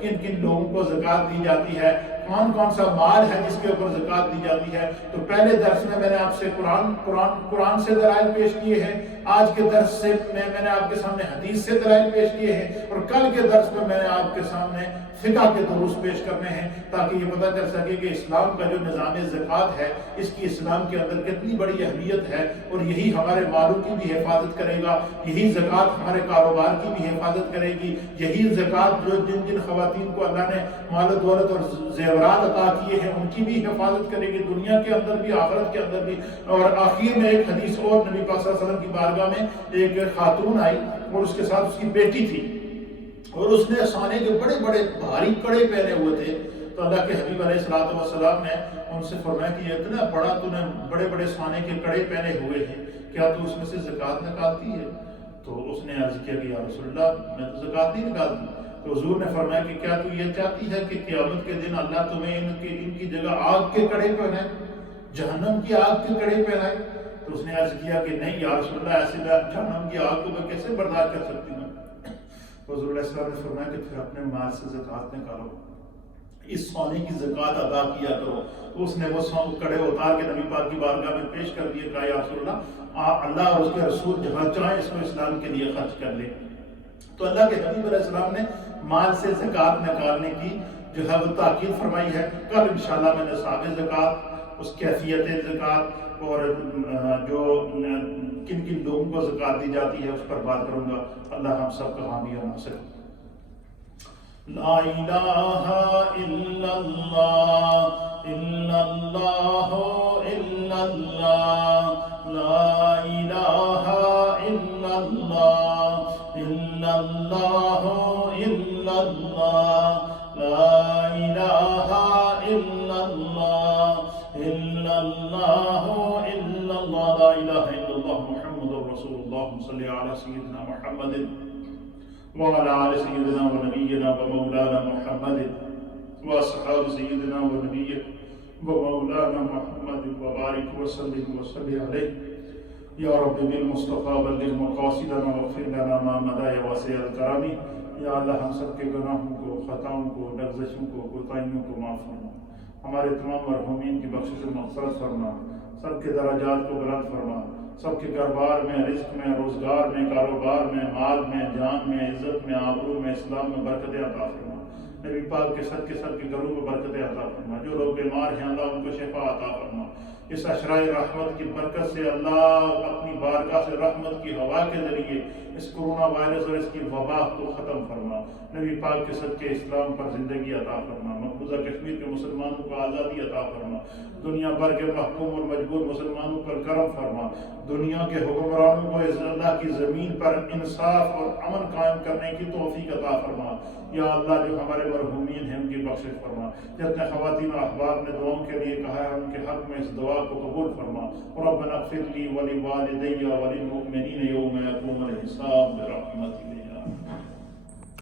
کن کن لوگوں کو زکوٰۃ دی جاتی ہے, کون سا مال ہے جس کے اوپر زکوٰۃ دی جاتی ہے. تو پہلے درس میں نے آپ سے قرآن سے دلائل پیش کیے ہیں, آج کے درس سے میں نے آپ کے سامنے حدیث سے دلائل پیش کیے ہیں اور کل کے درس میں نے آپ کے سامنے فقہ کے دروس پیش کرنے ہیں تاکہ یہ پتہ چل سکے کہ اسلام کا جو نظام زکوٰۃ ہے اس کی اسلام کے اندر کتنی بڑی اہمیت ہے اور یہی ہمارے مالوں کی بھی حفاظت کرے گا, یہی زکوٰۃ ہمارے کاروبار کی بھی حفاظت کرے گی, یہی زکوٰۃ جو جن خواتین کو اللہ نے مال و دولت اور زیورات عطا کیے ہیں ان کی بھی حفاظت کرے گی, دنیا کے اندر بھی آخرت کے اندر بھی. اور آخر میں ایک حدیث اور نبی پاک صلی اللہ علیہ وسلم کی بارگاہ میں ایک خاتون آئی اور اس کے ساتھ اس کی بیٹی تھی اور اس نے سونے کے بڑے بڑے بھاری کڑے پہنے ہوئے تھے. تو اللہ کے حبیب علیہ السلام نے ان سے فرمایا کہ یہ اتنا بڑا تو نے بڑے بڑے سونے کے کڑے پہنے ہوئے ہیں, کیا تو اس میں سے زکوٰۃ نکالتی ہے؟ تو اس نے عرض کیا کہ یا رسول اللہ میں تو زکوٰۃ نہیں نکالتی. تو حضور نے فرمایا کہ کیا تو یہ چاہتی ہے کہ قیامت کے دن اللہ تمہیں ان کی جگہ آگ کے کڑے پہنائے, جہنم کی آگ کے کڑے پہنائے؟ تو اس نے عرض کیا کہ نہیں یا رسول اللہ, ایسے جہنم کی آگ کو میں کیسے برداشت کر سکتی ہوں. حضور علیہ السلام نے فرمایا کہ پھر اپنے مال سے زکوٰۃ نکالو, اس سونے کی زکوٰۃ ادا کیا کرو. تو اس نے وہ کڑے اتار کے نبی پاک کی بارگاہ میں پیش کر دیے, کہا یا رسول اللہ اور اس کے رسول جہاں چاہیں اس کو اسلام کے لیے خرچ کر لیں. تو اللہ کے حبیب علیہ السلام نے مال سے زکوٰۃ نکالنے کی جو ہے وہ تاکید فرمائی ہے. کل انشاءاللہ میں نصاب زکوٰۃ, اس کیفیت زکوٰۃ اور جو کن کن لوگوں کو زکوٰۃ دی جاتی ہے اس پر بات کروں گا. اللہ ہم سب کا حامی اور ناصر. لا الہ الا اللہ الا اللہ الا اللہ, لا الہ الا اللہ الا اللہ الا اللہ, لا الہ الا اللہ الا اللہ الا اللہ, لا الہ الا اللہ محمد رسول اللہ. صلی علی سیدنا محمد وعلى آل سيدنا ونبينا ومولانا محمد وأصحاب سيدنا ونبينا ومولانا محمد وبارك وسلم وصلي عليه يا رب بالمصطفى بلغ مقاصدنا واغفر لنا ما مضى يا واسع الكرم. یا اللہ ہم سب کے گناہوں کو, خطاؤں کو, لغزشوں کو, کوتاہیوں کو معاف فرما, ہمارے تمام مرحومین کی بخشش و مغفرت فرما, سب کے درجات کو بلند فرما, سب کے گھر-بار میں, رزق میں, روزگار میں, کاروبار میں, مال میں, جان میں, عزت میں, آبرو میں, اسلام میں برکتیں عطا فرما. نبی پاک کے سب کے گھروں میں برکتیں عطا فرما. جو لوگ بیمار ہیں اللہ ان کو شفا عطا فرما. اس اشرائے رحمت کی برکت سے اللہ اپنی بارگاہ سے رحمت کی ہوا کے ذریعے اس کرونا وائرس اور اس کی وبا کو ختم فرما، نبی پاک کے صدقے اسلام پر زندگی عطا فرما، مقبوضہ کشمیر کے مسلمانوں کو آزادی عطا فرما، دنیا بھر کے محکوم اور مجبور مسلمانوں پر کرم فرما، دنیا کے حکمرانوں کو اس اللہ کی زمین پر انصاف اور امن قائم کرنے کی توفیق عطا فرما۔ یا اللہ جو ہمارے مرحومین ہیں ان کی بخشش فرما، جتنے خواتین و احباب نے دعاؤں کے لیے کہا ہے ان کے حق میں اس دعا کو قبول فرما۔ ربنا اغفر لی ولوالدی وللمؤمنین یوم یقوم الحساب برحمتک۔